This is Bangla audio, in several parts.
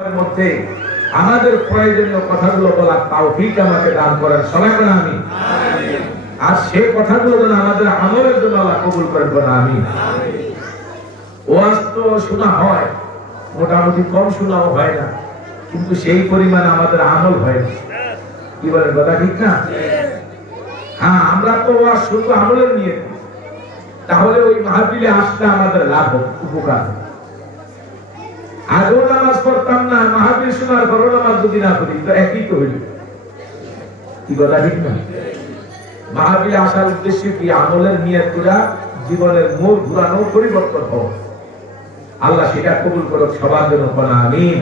মধ্যে আমাদের প্রয়োজনীয় কথাগুলো বলার তৌফিক আমাকে দান করেন, সবাই বলেন আমিন। আর সেই কথাগুলো যেন আমাদের আমলের জন্য আল্লাহ কবুল করেন, বলেন আমিন। ওয়াজ তো শোনা হয়, মোটামুটি কম শোনাও হয় না, কিন্তু সেই পরিমাণ আমাদের আমল হয় না। কি বলেন, কথা ঠিক না? হ্যাঁ, আমরা তো ওয়াজ শুধু আমলের নিয়ে, তাহলে ওই মাহফিলে আসলে আমাদের লাভ উপকার। আগেও নামাজ পড়তাম না, মাহফিল শোনার পরও নামাজ যদি না পড়ি তো একই তো হইল। কি কথা ঠিক না? মাহফিলে আসার উদ্দেশ্য কি? আমলের নিয়ত করা, জীবনের মোড় ঘুরানো, পরিবর্তন হোক। আল্লাহ সেটা কবুল করুক সবার জন্য, বলেন আমিন।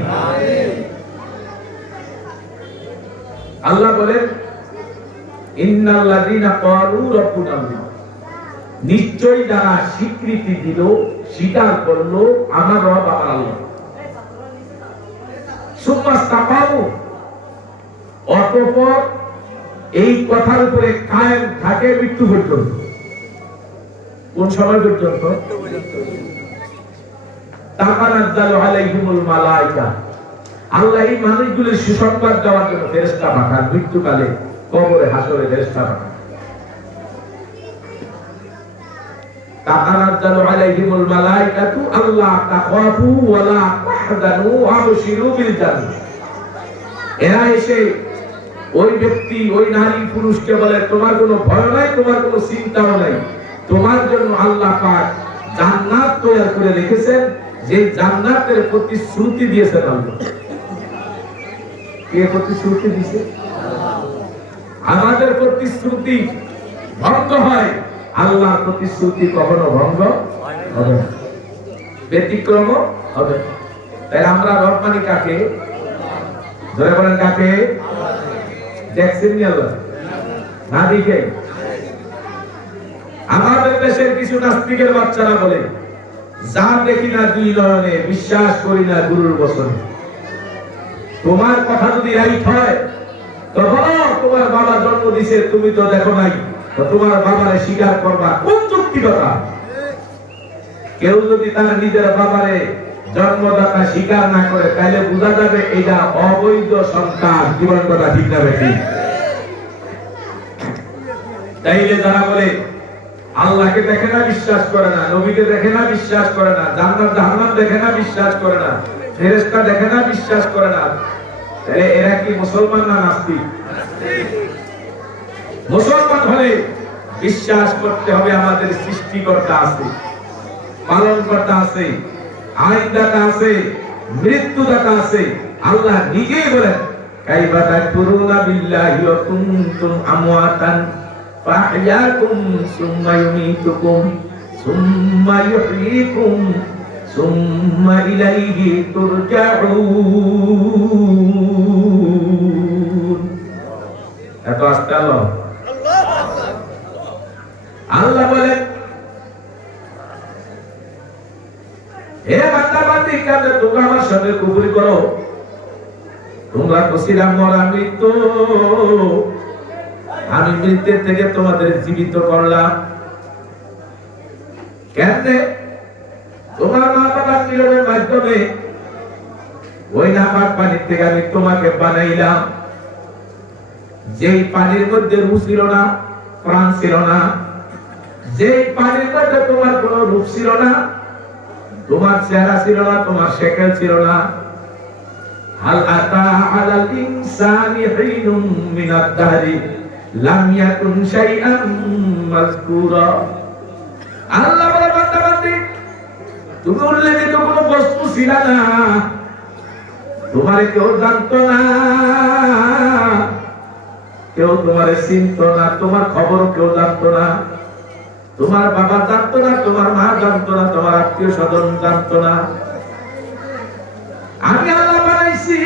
আল্লাহ বলেন ইন্নাল্লাযীনা ক্বালু রাব্বুনা আল্লাহ, নিশ্চয়ই যারা স্বীকৃতি দিল, স্বীকার করলো আমার রব আমার আল্লাহ, সুবহানাহু, অতঃপর এই কথার উপরে কায়েম থাকে মৃত্যু পর্যন্ত। কোন সময় পর্যন্ত? তাকানাজ্জালু আলাইহিমুল মালায়েকা, আল্লাহ এই মানুষগুলোর সুসংবাদ দেওয়ার জন্য ফেরেশতা পাঠান, মৃত্যুকালে কবরে হাসরে ফেরেশতা পাঠান। তাকানাজ্জালু আলাইহিমুল মালায়েকাতু আল্লা তাখাফু ওয়া লা তাহজানু ওয়াবশিরু বিল জান্নাহ। এরা এসে ওই ব্যক্তি, ওই নারী পুরুষকে বলে তোমার কোনো ভয় নাই, তোমার কোনো চিন্তাও নাই, তোমার জন্য আল্লাহ পাক জান্নাত তৈরি করে রেখেছেন, যে জান্নাতের প্রতিশ্রুতি দিয়েছেন আল্লাহ। কে প্রতিশ্রুতি দিয়েছে? আমাদের প্রতিশ্রুতি ভঙ্গ হয়, আল্লাহর প্রতিশ্রুতি কখনো ভঙ্গ হবে না, ব্যতিক্রম হবে না। তাই আমরা রহমানি কাকে ধরে বলেন? কাকে দেখছেন আল্লাহ না দেখে? আমাদের দেশের কিছু নাস্তিকের বাচ্চারা বলে যা দেখি না দুই নয়নে, বিশ্বাস করি না গুরুর বচনে। তোমার কথা যদি রাইট হয় তো বলো তোমার বাবা জন্ম দিছে, তুমি তো দেখো নাই, তো তোমার বাবারে স্বীকার করবা, কোন যুক্তিকতা? কেউ যদি তার নিজের বাবারে জন্মদাতা স্বীকার না করে, তাহলে বোঝা যাবে এটা অবৈধ সন্তান। জীবন কথা ঠিক না বেশি? তাইলে যারা বলে আল্লাহকে দেখে না, বিশ্বাস করে না, নবীকে দেখে না, বিশ্বাস করে না, জান্নাত জাহান্নাম দেখে না, বিশ্বাস করে না, ফেরেশতা দেখে না, বিশ্বাস করে না, তাহলে এরা কি মুসলমান না নাস্তিক? মুসলমান হলে বিশ্বাস করতে হবে আমাদের সৃষ্টিকর্তা আছে, পালনকর্তা আছে, আইনদাতা আছে, মৃত্যুদাতা আছে। আল্লাহ নিজেই বলেন কাইফা তাকফুরুনা বিল্লাহি ওয়া কুনতুম আমওয়াতান ফাহইয়াকুম সুম্মা ইউমীতুকুম সুম্মা ইউহয়ীকুম সুম্মা ইলাইহি তুরজাউন। এত আস্তে আল্লাহ বলেন হে বান্দা বান্দি, কাজে তোমরা আমার সঙ্গে কুফরি করো, তোমরা তো ছিলাম মরা মৃত্যু, আমি মৃত্যুর থেকে তোমাদের জীবিত করলাম। কেন? তোমার মা বাবার মিলনের মাধ্যমে ওই নাপাক পানির থেকে আমি তোমাকে বানাইলাম, যেই পানির মধ্যে রূপ ছিল না, প্রাণ ছিল না, যেই পানির মধ্যে তোমার কোনো রূপ ছিল না, তোমার চেহারা ছিল না, তোমার শেকল ছিল না। হাল আতা আলাল ইনসানি হিনুম মিনাদ দাহরি লাম ইয়াকুন শাইআন মাযকুরা। আল্লাহ বলে বান্দা বান্দি, তুমি উল্লেখিত কোনো বস্তু ছিল না, তোমারে কেউ জানতো না, কেউ তোমারে চিনতো না, তোমার খবর কেউ জানতো না, তোমার বাবা জানতো না, তোমার মা জানতো না, তোমার আত্মীয় স্বজন জানতো না। আমি আল্লাহ বানাইছি।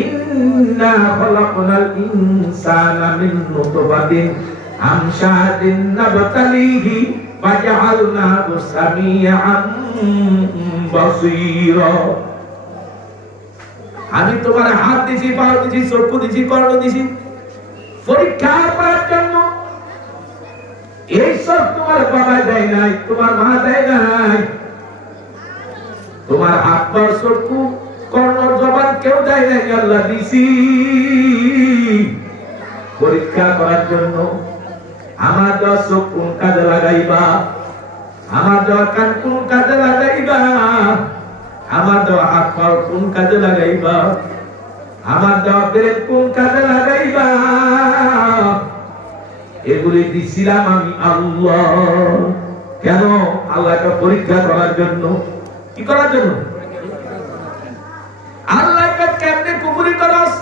ইন্না খালাকনাল ইনসানা মিন নুতফাতিন আমশাদিন নাবতালিহি ফাজআলনাহু সামিআন বাসীরা। আমি তোমার হাত দিছি, পা দিছি, চক্ষু দিছি, কর্ণ দিছি পরীক্ষা করার জন্য। এই সব তোমার বাবা দেয় নাই, তোমার মা দেয় নাই, তোমার হাত পা চক্ষু কর্ণ কেউ দেয় নাই, আল্লাহ দিছি পরীক্ষা করার জন্য। আমার দেওয়া চোখ কোন কাজে লাগাইবা, আমার দেওয়া কান কোন কাজে লাগাইবা, আমার দেওয়া হাত পাও কোন কাজে লাগাইবা, আমার দেওয়া ব্রেন কোন কাজে লাগাইবা, এগুলি দিছিলাম আমি আল্লাহ। কেন? আল্লাহকে পরীক্ষা করার জন্য। কি করার জন্য? আল্লাহকে কেমনে কুফরি করস,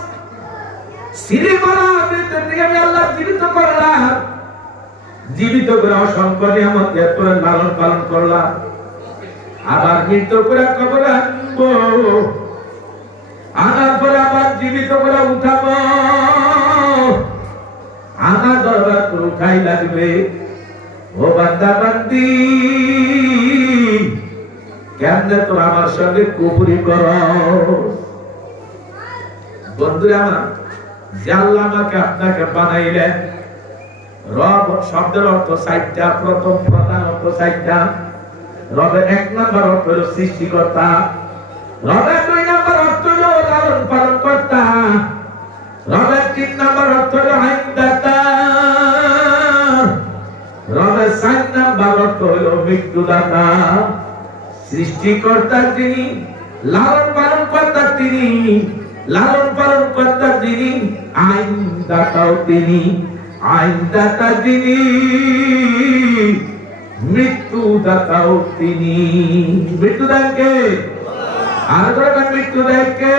সিঁড়ি মারা আমি আল্লাহ জীবিত করলাম, জীবিত করে অসংখ্য নিয়ামত করে লালন পালন করলাম, আবার মৃত্যু করে কবরে আনবো, আনার পরে আবার জীবিত করে উঠাবো, আনা দরবার করে উঠাই লাগবে। ও বান্দা বান্দি, কেমনে তোর আমার সঙ্গে কুফরি করস? বন্ধুরা আমার, যে আল্লাহ আমাকে আপনাকে বানাইলেন, রব শব্দের অর্থ 4টা। প্রথম প্রধান অর্থ 4টা। রবের 1 নম্বর অর্থ হলো সৃষ্টিকর্তা, রবের 2 নম্বর অর্থ হলো লালন পালন কর্তা, রবের 3 নম্বর অর্থ হলো আইনদাতা, রবের 4 নম্বর অর্থ হলো মৃত্যুদাতা। সৃষ্টিকর্তা যিনি, লালন পালন কর্তা তিনি, লালন পালন কর্তা যিনি, আইনদাতাও তিনি, আইনদাতা যিনি, মৃত্যুদাতাও তিনি। মৃত্যুদানকে আর মৃত্যুদানকে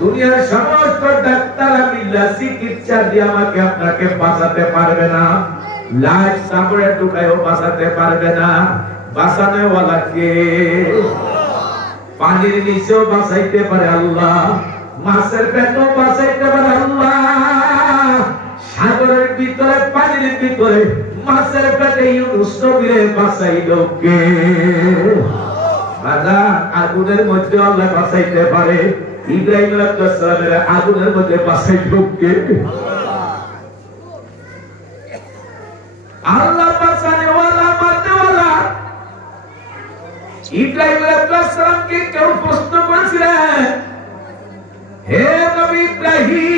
দুনিয়ার সমস্ত ডাক্তার মিল্লা চিকিৎসা দিয়ে আমাকে আপনাকে বাঁচাতে পারবে না, লাশ সাবরে ঢুকায়ও বাঁচাতে পারবে না। বাঁচানো ওয়ালা কে? পানির নিচেও বাঁচাইতে পারে আল্লাহ, মাছের পেটও বাঁচাইতে পারে আল্লাহ, সাগরের ভিতরে পানির ভিতরে মাছের পেটে ইউনুস নবীরে বাঁচাইলো কে? বাজা, আগুনের মধ্যে আল্লাহ বাঁচাইতে পারে, ইব্রাহিম আলাইহিস সালামের আগুনের মধ্যে বাঁচাইলো কে? আল্লাহ বাঁচানে ওয়ালা, মারতে ওয়ালা। ইব্রাহিম আলাইহিস সালামকে কেউ প্রশ্ন করেছিলেন, হে নবী ইব্রাহিম,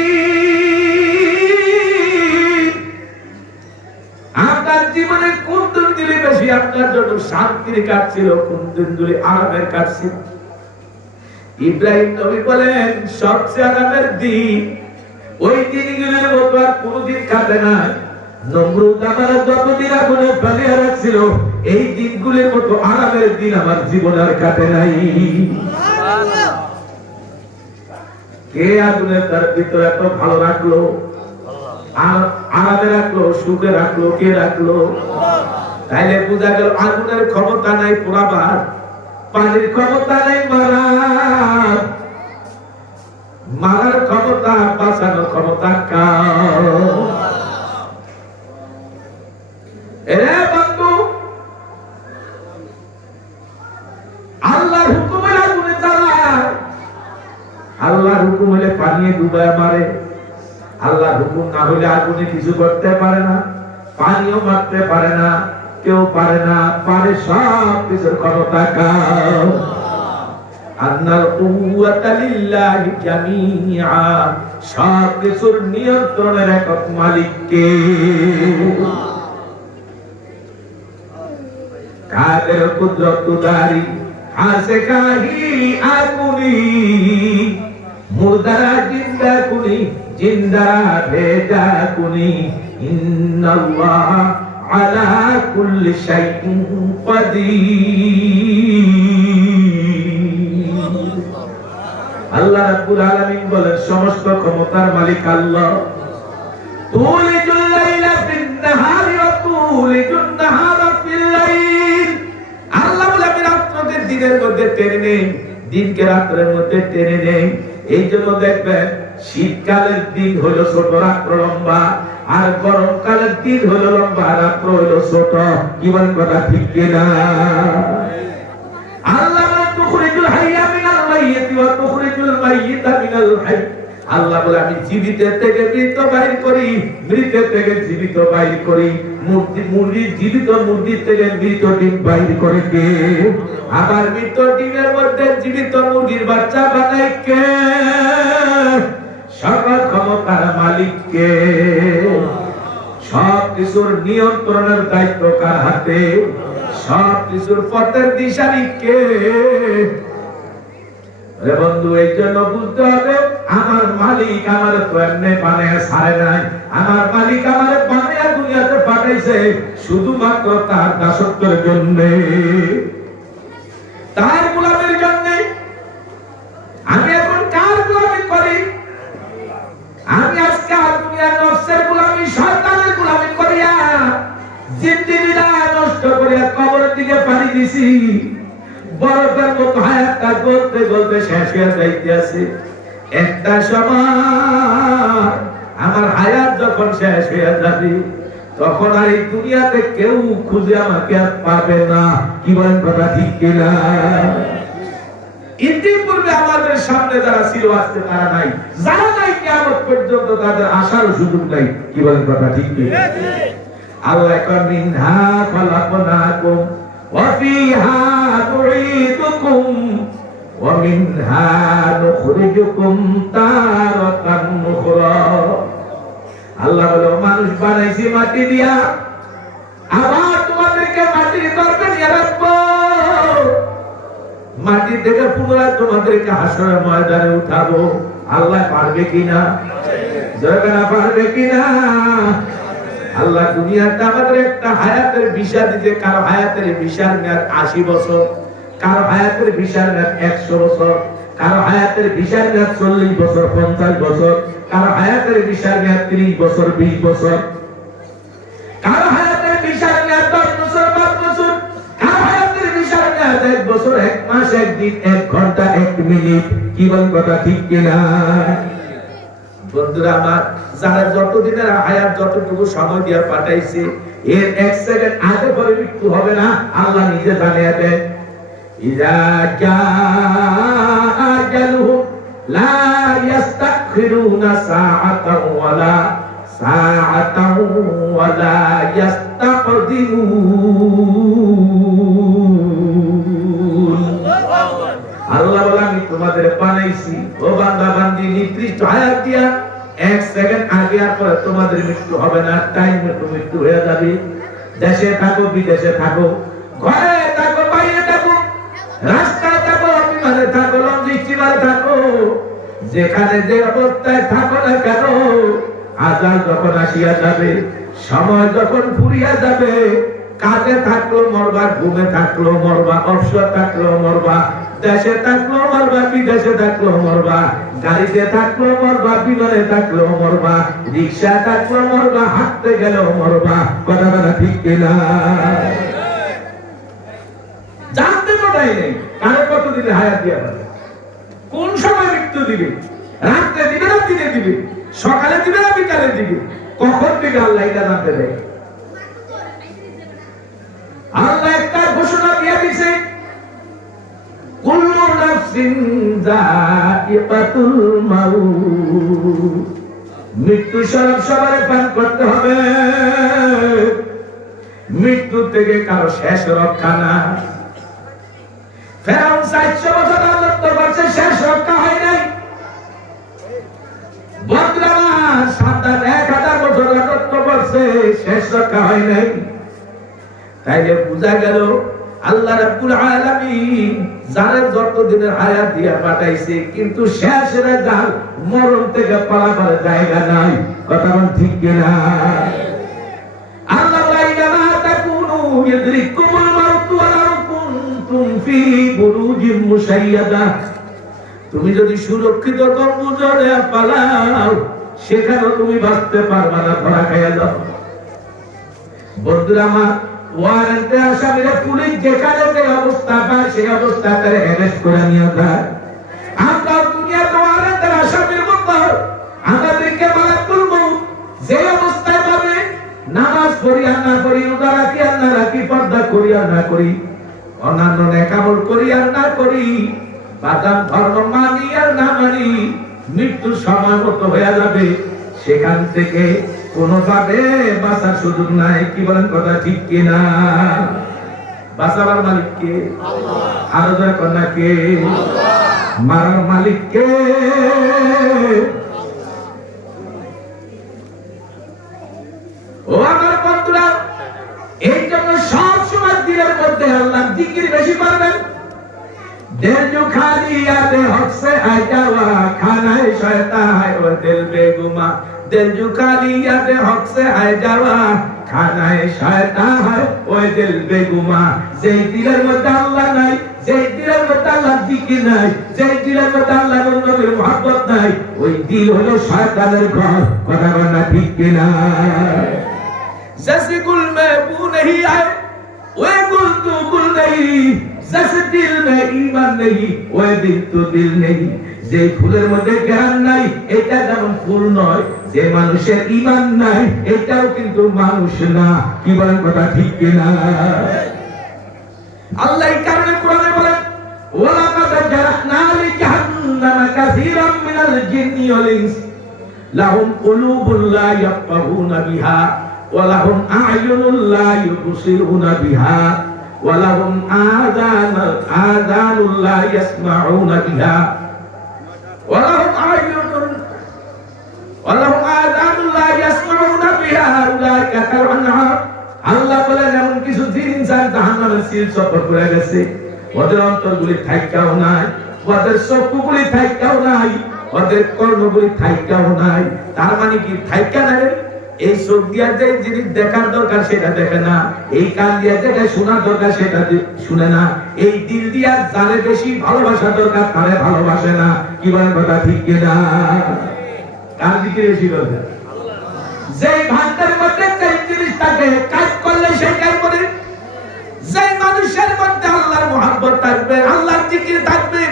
আপনার জীবনে কোন দিনগুলি বেশি আপনার জন্য শান্তির কাজ ছিল, কোন দিনগুলি আরামের কাজ ছিল? ইব্রাহিম নবী বলেন, সবচেয়ে আরামের দিন ওই দিনগুলির মতো আর কোনদিন কাটে না। নমরুদ আমার যতদিন আগুনে ফেলিয়া রাখছিল, এই দিনগুলির মতো আরামের দিন আমার জীবনে আর কাটে নাই। কে আগুনে তার ভিতরে এত ভালো রাখলো, আরামে রাখলো, সুখে রাখলো? কে রাখলো? তাইলে বোঝা গেল আগুনের ক্ষমতা নাই পোড়াবার, পানির ক্ষমতা নাই মারার, মারার ক্ষমতা, বাঁচানোর ক্ষমতা কার? এরে বন্ধু, আল্লাহর হুকুমের আগুনে চালায়, আল্লাহর হুকুম হলে পানি ডুবায় মারে, আল্লাহর হুকুম না হলে আগুনে কিছু করতে পারে না, পানিও মারতে পারে না, কেউ পারে না। পারে সব কিছুর ক্ষমতা কার? আন্নাল কুওয়াতা লিল্লাহি জামিআ, সব কিছুর নিয়ন্ত্রণের একক মালিক কে? কাদের কুদরতুদারি হাসে কাহি আগুনি, মুর্দারা জিন্দা কুনি, জিন্দারা ভেজা কুনি, ইন্নাল্লাহ আলা কুল্লি শাইইন কাদির। আল্লাহ রাব্বুল আলামিন বলেন, সমস্ত ক্ষমতার মালিক আল্লাহ। তুলিজুল লাইলা ফিন নাহারি ওয়া তুলিজুন নাহারা ফিল লাইল। আল্লাহ বলে, আমি রাতকে দিনের মধ্যে টেনে নেই, দিনকে রাতের মধ্যে টেনে নেই। এই জন্য দেখবেন শীতকালের দিন হলো ছোট, রাত্র লম্বা, আর গরমকালের দিন হলো লম্বা, রাত্র হলো ছোট। কি বলেন কথা ঠিক কিনা? আল্লাহ তুখরিজুল হাইয়া মিনাল মাইয়িতি ওয়া তুখরিজুল মাইয়িতা মিনাল হাইয়। আল্লাহ বলে, আমি জীবিতের থেকে মৃত বাইর করি, মৃতের থেকে জীবিত বাইর করি। মুরগি জীবিত মুরগি থেকে মৃত ডিম বাইর করে কে? আবার মৃত ডিমের মধ্যে জীবিত মুরগির বাচ্চা বানায় কে? সকল ক্ষমতার মালিক কে? সব কিছুর নিয়ন্ত্রণের দায়িত্ব কার হাতে? সব কিছুর পথের দিশারি কে? রে বন্ধু, এই জন্য বুঝতে হবে আমার মালিক আমার তো এমনি বানায় ছাড়ে নাই। আমার মালিক আমার বানায় দুনিয়াতে পাঠাইছে শুধুমাত্র তার দাসত্বের জন্য, তার গোলামের জন্য। আমি এখন কার গোলামি করি? আমি আজকে দুনিয়ার নফসের গোলামি, শয়তানের গোলামি করিয়া জিন্দেগিটা নষ্ট করিয়া কবরের দিকে পাড়ি দিছি। বরফের মতো হায়াতটা বলতে বলতে শেষ হয়ে যাইতেছে। একটা সময় আমার হায়াত যখন শেষ হয়ে যাবে, তখন আর এই দুনিয়াতে কেউ খুঁজে আমাকে আর পাবে না। কি বলেন কথা ঠিক কিনা? ইতিপূর্বে আমাদের সামনে যারা ছিল আজকে তারা নাই, যারা নাই কিয়ামত পর্যন্ত তাদের আসার সুযোগ নাই। কি বলেন কথা ঠিক কিনা? আল্লাহ কন মিনহা খলাকনাকুম ওয়া ফিহা নুঈদুকুম ওয়া মিনহা নুখরিজুকুম তারাতান উখরা। আল্লাহ বলে মানুষ বানাইছি মাটি দিয়া, আবার তোমাদেরকে মাটির গর্ভে নিয়ে রাখবো। মাটি থেকে পুনরায় তোমাদেরকে হাসরের ময়দানে উঠাবো। আল্লাহ পারবে কিনা? জয়গানা পারবে কিনা? আল্লাহ দুনিয়াতে আমাদের একটা হায়াতের ভিসা দিতে। কারো হায়াতের ভিসার মেয়াদ 80 বছর, কারো হায়াতের ভিসার মেয়াদ 100 বছর, কারো হায়াতের ভিসার মেয়াদ 40 বছর, 50 বছর, কারো হায়াতের ভিসার মেয়াদ 30 বছর, 20 বছর, কারো হায়াতের ভিসার মেয়াদ 10 বছর, 5 বছর, কারো হায়াতের ভিসার মেয়াদ 1 বছর, 1 মাস, 1 দিন, 1 ঘন্টা, 1 মিনিট। কি বল কথা ঠিক কিনা? বন্ধুরা আমার, যারা যতদিনের হায়াত যতটুকু সময় দিয়ে পাঠাইছে, এর 1 সেকেন্ড আগে পরে মৃত্যু হবে না। আল্লাহ নিজে জানিয়ে দেন, ইযা জাআ আজালুহুম লা ইস্তাখিরুনা সাআতাও ওয়ালা সাআতাও ওয়ালা ইস্তাকদিরুন। আল্লাহ বলে আমি তোমাদের বানাইছি ও বান্দা বান্দি নির্দিষ্ট হায়াত দিয়া 1 সেকেন্ড আগে আর পরে তোমাদের মৃত্যু হবে না। টাইম মতো মৃত্যু হয়ে যাবে। দেশে থাকো, বিদেশে থাকো, ঘরে থাকো, বাইরে থাকো, রাস্তায় থাকো, বিমানে থাকো, লঞ্চে স্টিমারে থাকো, যেখানে যে অবস্থায় থাকো না কেন, আজাল যখন আসিয়া যাবে, সময় যখন ফুরিয়া যাবে, কাজে থাকলো মরবা, ঘুমে থাকলো মরবা, অবসর থাকলো মরবা, দেশে থাকলো মরবা, বিদেশে থাকলো মরবা, গাড়িতে থাকলো মরবা, বিমানে থাকলো মরবা, রিক্সা থাকলো মরবা, হাঁটতে গেলেও মরবা। কথা কথা ঠিক কিনা? জানতে কোথায় নেই কারো কত দিনে হায়াত দিয়া পাবে, কোন সময় মৃত্যু দিবে, রাত্রে দিবে না দিনে দিবে, সকালে দিবে না বিকালে দিবে, কখন দিবে আল্লাহ এটা জানতে দেয়। আল্লাহ একটা ঘোষণা দিয়ে দিছে, কুল্লু নাফসিন যায়িকাতুল মাউত। মৃত্যু সবার পান করতে হবে। মৃত্যু থেকে কারো শেষ রক্ষা না। ফেরাউন 400 বছর রাজত্ব করছে, শেষ রক্ষা হয় নাই। বদলামার সাদ্দাত 1000 বছর রাজত্ব করছে, শেষ রক্ষা হয় নাই। তাইলে বোঝা গেল আল্লাহ রাব্বুল আলামিন যারা যত দিনের হায়াত দিয়া পাঠাইছে, কিন্তু শেষ রেজাল্ট মরণ থেকে পালাবার জায়গা নাই। কথা বল ঠিক কিনা? আল্লাহ লাইলা তাকুনু ইয়াদরিকুমুল মাউত ওয়ালাউ কুনতুম ফি বুরুজিন মুশাইয়াদা। তুমি যদি সুরক্ষিত গম্বুজে পালাও, সেখানে তুমি বাঁচতে পারবা না, ধরা খাইয়া যাও। বন্ধুরা আমার, ওয়ারেন্টে আসামিরা পুলিশ যেখানে যে অবস্থা পায় সেই অবস্থা তারা অ্যারেস্ট করে নিয়ে যায়। আমরা দুনিয়াতে ওয়ারেন্টের আসামির মতো আমাদেরকে মালাকুল মউত যে অবস্থায় পাবে, নামাজ পড়ি আর না পড়ি, রোজা রাখি আর না রাখি, পর্দা করি আর না করি, অন্যান্য নেক আমল করি আর না করি, বাদাম ধর্ম মানি আর না মানি, মৃত্যুর সময় মতো হয়ে যাবে। সেখান থেকে কোনোভাবে বাঁচার সুযোগ নাই। কি বলেন কথা ঠিক কিনা? বাঁচাবার মালিক কে? আরো জোরে কন্যা কে? মারার মালিক কে? ও আমার বন্ধুরা, এই জন্য সব সময় দিনের মধ্যে আল্লাহ জিকির বেশি করবেন। दिल जो खाली याद हक से आ जावा खाना शैतान है वो दिल बेगुमा। दिल जो खाली याद हक से आ जावा खाना शैतान है वो दिल बेगुमा। যেই দিলের মধ্যে আল্লাহ নাই, যেই দিলের মধ্যে আল্লাহ জিকির নাই, যেই দিলের মধ্যে আল্লাহর নবীর মহব্বত নাই, ওই দিল হলো শয়তানের ঘর। কথা বলেন না ঠিক কিনা? जैसे गुल में बू नहीं आए वो गुल तो गुल नहीं, जैसे दिल में ईमान नहीं वो दिल तो दिल नहीं। যে ফুলের মধ্যে জ্ঞান নাই এটা যেমন ফুল নয়, যে মানুষের ঈমান নাই এটাও কিন্তু মানুষ না। কি বলেন কথা ঠিক কিনা? আল্লাহ এই কারণে কোরআনে বলেন ওয়ালাকাদ জারাহনা লিজাহান্নামা কাসীরাম মিনাল জিন্নি ওয়াল ইনস লাহুম কুলুবুন লা ইয়াফকাহুনা বিহা ওয়া লাহুম আ'য়ুনুন লা ইউবসিরুনা বিহা ওয়া লাহুম আযানুন লা ইয়াসমাউনা বিহা ওয়া লাহুম আযানুন লা ইয়াসমাউনা বিহা উলাইকা কাল আনআম। আল্লাহ বলেন এমন কিছু জিন ইনসান জাহান্নামের সিল সফর করে গেছে, ওদের অন্তরগুলি থাইকাও নাই, ওদের চক্ষুগুলি থাইকাও নাই, ওদের কর্ণগুলি থাইকাও নাই। তার মানে কি থাইকা নাই? এই চোখ দিয়া যে জিনিস দেখার দরকার সেটা দেখে না, এই কান দিয়া যেটা শোনার দরকার সেটা শুনে না, এই দিল দিয়া যারে বেশি ভালোবাসা দরকার তারে ভালোবাসে না। কি বলেন কথা ঠিক কিনা? কার দিকে বেশি দরকার? যেই ভান্ডারের মধ্যে যেই জিনিস থাকে কাজ করলে সেই কাজ করে। যেই মানুষের মধ্যে আল্লাহর মহব্বত থাকবে, আল্লাহর জিকির থাকবে,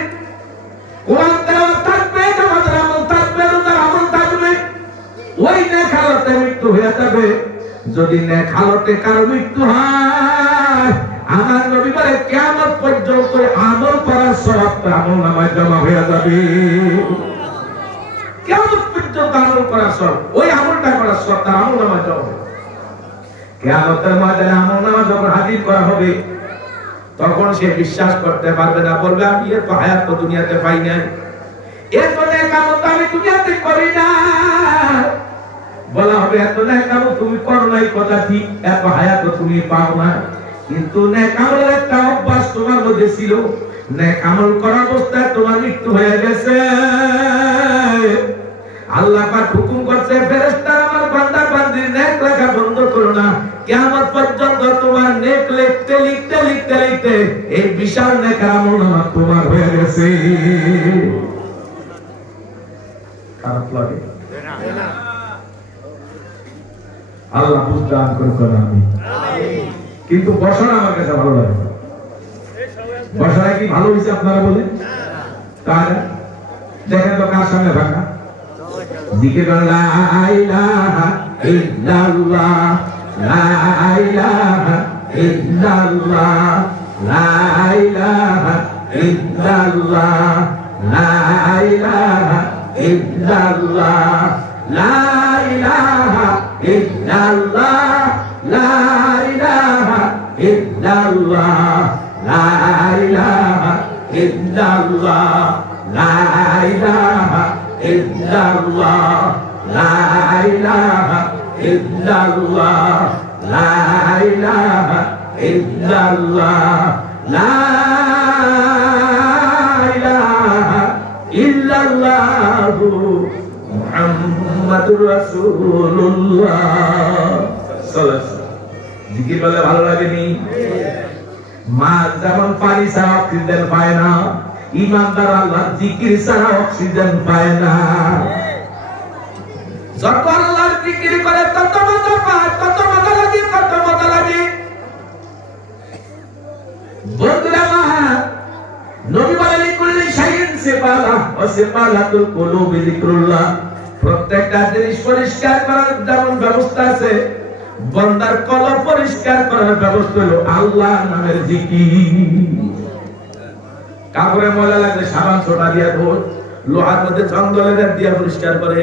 কোরআন তেলাওয়াত থাকবে, নামাজের আমল থাকবে, রোজার আমল থাকবে, ওই নেক হালতে মৃত্যু হয়ে যাবে। যদি নেক হালতে কারো মৃত্যু হয়, আমার নবী বলে কিয়ামত পর্যন্ত আমল করার সওয়াব আমলনামায় জমা হয়ে যাবে। কিয়ামত পর্যন্ত আমল করার সওয়াব, ওই আমলটা করার সওয়াব তার আমলনামায় জমা হবে। কিয়ামতের ময়দানে আমলনামা যখন হাজির করা হবে তখন সে বিশ্বাস করতে পারবে না, বলবে আমি এত হায়াত তো দুনিয়াতে পাই নাই, এত নেক আমল তো আমি দুনিয়াতে করি না। বলা হবে এত নেক আমল তুমি করো নাই, কথা ঠিক, এত হায়াত তো তুমি পাও না, কিন্তু নেক আমলের একটা অভ্যাস তোমার মধ্যে ছিল, নেক আমল করার অবস্থায় তোমার মৃত্যু হয়ে গেছে। আল্লাহ পাক হুকুম করছে ফেরেশতারা আমার বান্দা বান্দির নেক লেখা বন্ধ করো না, কিয়ামত পর্যন্ত তোমার নেক লিখতে লিখতে লিখতে লিখতে এই বিশাল নেক আমলনামা তোমার হয়ে গেছে। খারাপ লাগে না? আল্লাহ বুঝদান করে আমি কিন্তু বসানো আমার কাছে ভালো লাগে। বসায় কি ভালো হয়েছে আপনারা বলেন? তাহলে দেখেন তো কার সামনে ভাঙা জিকির লা ইলাহা ইল্লাল্লাহ লা ইলাহা ইল্লাল্লাহ লা ইলাহা ইল্লাল্লাহ লা ইলাহা ইল্লাল্লাহ লা ইলাহা ইল্লাল্লাহ লা ইলাহা ইল্লাল্লাহ লা ইলাহা ইল্লাল্লাহ লা ইলাহা ইল্লাল্লাহ লা ইলাহা ইল্লাল্লাহ লা ইলাহা ইল্লাল্লাহ লা ইলাহা ইল্লাল্লাহ মুহাম্মাদুর রাসূলুল্লাহ সাল্লাল্লাহু আলাইহি ওয়াসাল্লাম। জিকির বলে ভালো লাগেনি? মা যেমন পানি ছাড়া অক্সিজেন পায় না, ইমানদার আল্লাহর জিকির ছাড়া অক্সিজেন পায় না। যত আল্লাহর জিকির করে তত মজা পায়, তত মজা লাগে, তত মজা লাগে। বন্ধুরা নবী বলেন কুল্লি শাইইন সিফালা ওয়া সিফালাতুল কুলুবি যিকরুল্লাহ। প্রত্যেকটা জিনিস পরিষ্কার করার যেমন ব্যবস্থা আছে, বান্দার কলব পরিষ্কার করার ব্যবস্থা হলো আল্লাহ নামের জিকির। কাপড়ে ময়লা লাগলে সাবান সোটা দিয়া ধোয়, লোহার মধ্যে জঙ্গলে দিয়ে পরিষ্কার করে,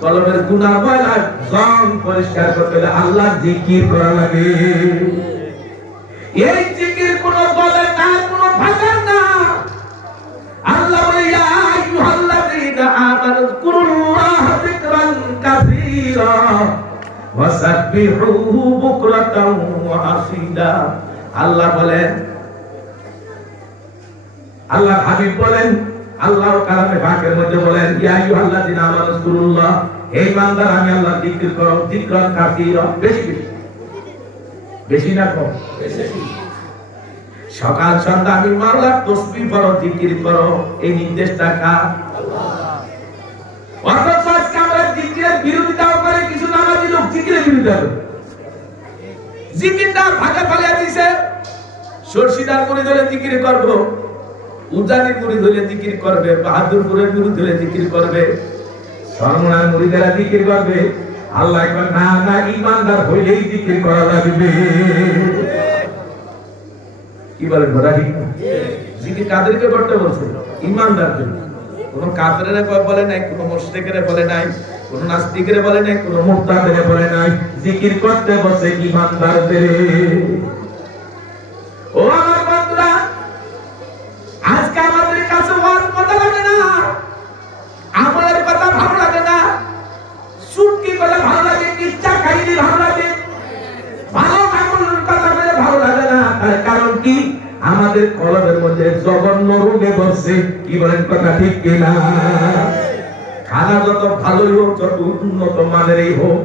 কলমের গুনাহ ময়লা জং পরিষ্কার করতে হলে আল্লাহ জিকির করা লাগে। এই জিকির কোন বলে না, কোন ভাষা না। আল্লাহ বলে ইয়া আইয়ুহাল্লাযীনা আমানু যকুরুল্লাহ যিকরান কাসীরা ওয়াসাব্বিহুহু বুকরাতাও ওয়া আসীলা। আল্লাহ বলেন, আল্লাহ হাবিব বলেন, আল্লাহর কালামে পাকের মধ্যে বলেন ইয়া আইয়ুহাল্লাযীনা আমানু যকুরুল্লাহ, হে বান্দা আমি আল্লাহর জিকির করো, যিকরান কাসীরা, বেশি বেশি, বেশি না কম, বেশি। সকাল সন্ধ্যা আমি আল্লাহর তাসবিহ পড়ো, জিকির করো, এই নির্দেশটা কার? আল্লাহ। অথচ আজকে আমরা জিকিরের বিরোধিতাও করে, কিছু নামাজি লোক জিকিরের বিরোধিতা করে, জিকিরটা ভাগে ফেলে দিয়েছে। সরসিদার মুড়ি ধরে জিকির করব, উজানির মুড়ি ধরে জিকির করবে, বাহাদুরপুরের মুড়ি ধরে জিকির করবে, সরমনার মুড়ি ধরে জিকির করবে। আল্লাহ কয় না না, ঈমানদার হইলেই জিকির করা লাগবে। কি বলেন কথা ঠিক না? জিকির কাদেরকে করতে বলছে? ঈমানদারদের। কোন কাফেরের বলে নাই, কোন মুশরিকের বলে নাই, কোন নাস্তিকের বলে নাই, কোন মুরতাদের বলে নাই। জিকির করতে বসে ঈমানদারদের। ও আমার বন্ধুরা, আজকে আমাদের কাছে ওয়াজ মজা লাগে না, আমাদের কথা ভালো লাগে না, সুটকি বলে ভালো লাগে, কিচ্ছা খাইলে ভালো লাগে, ভালো আমলের কথা বলে ভালো লাগে না। তার কারণ কি? আমাদের কলমের মধ্যে জঘন্য রোগে বসে। কি বলেন কথা ঠিক কিনা? খানা যত ভালোই হোক, যত উন্নত মানেরই হোক,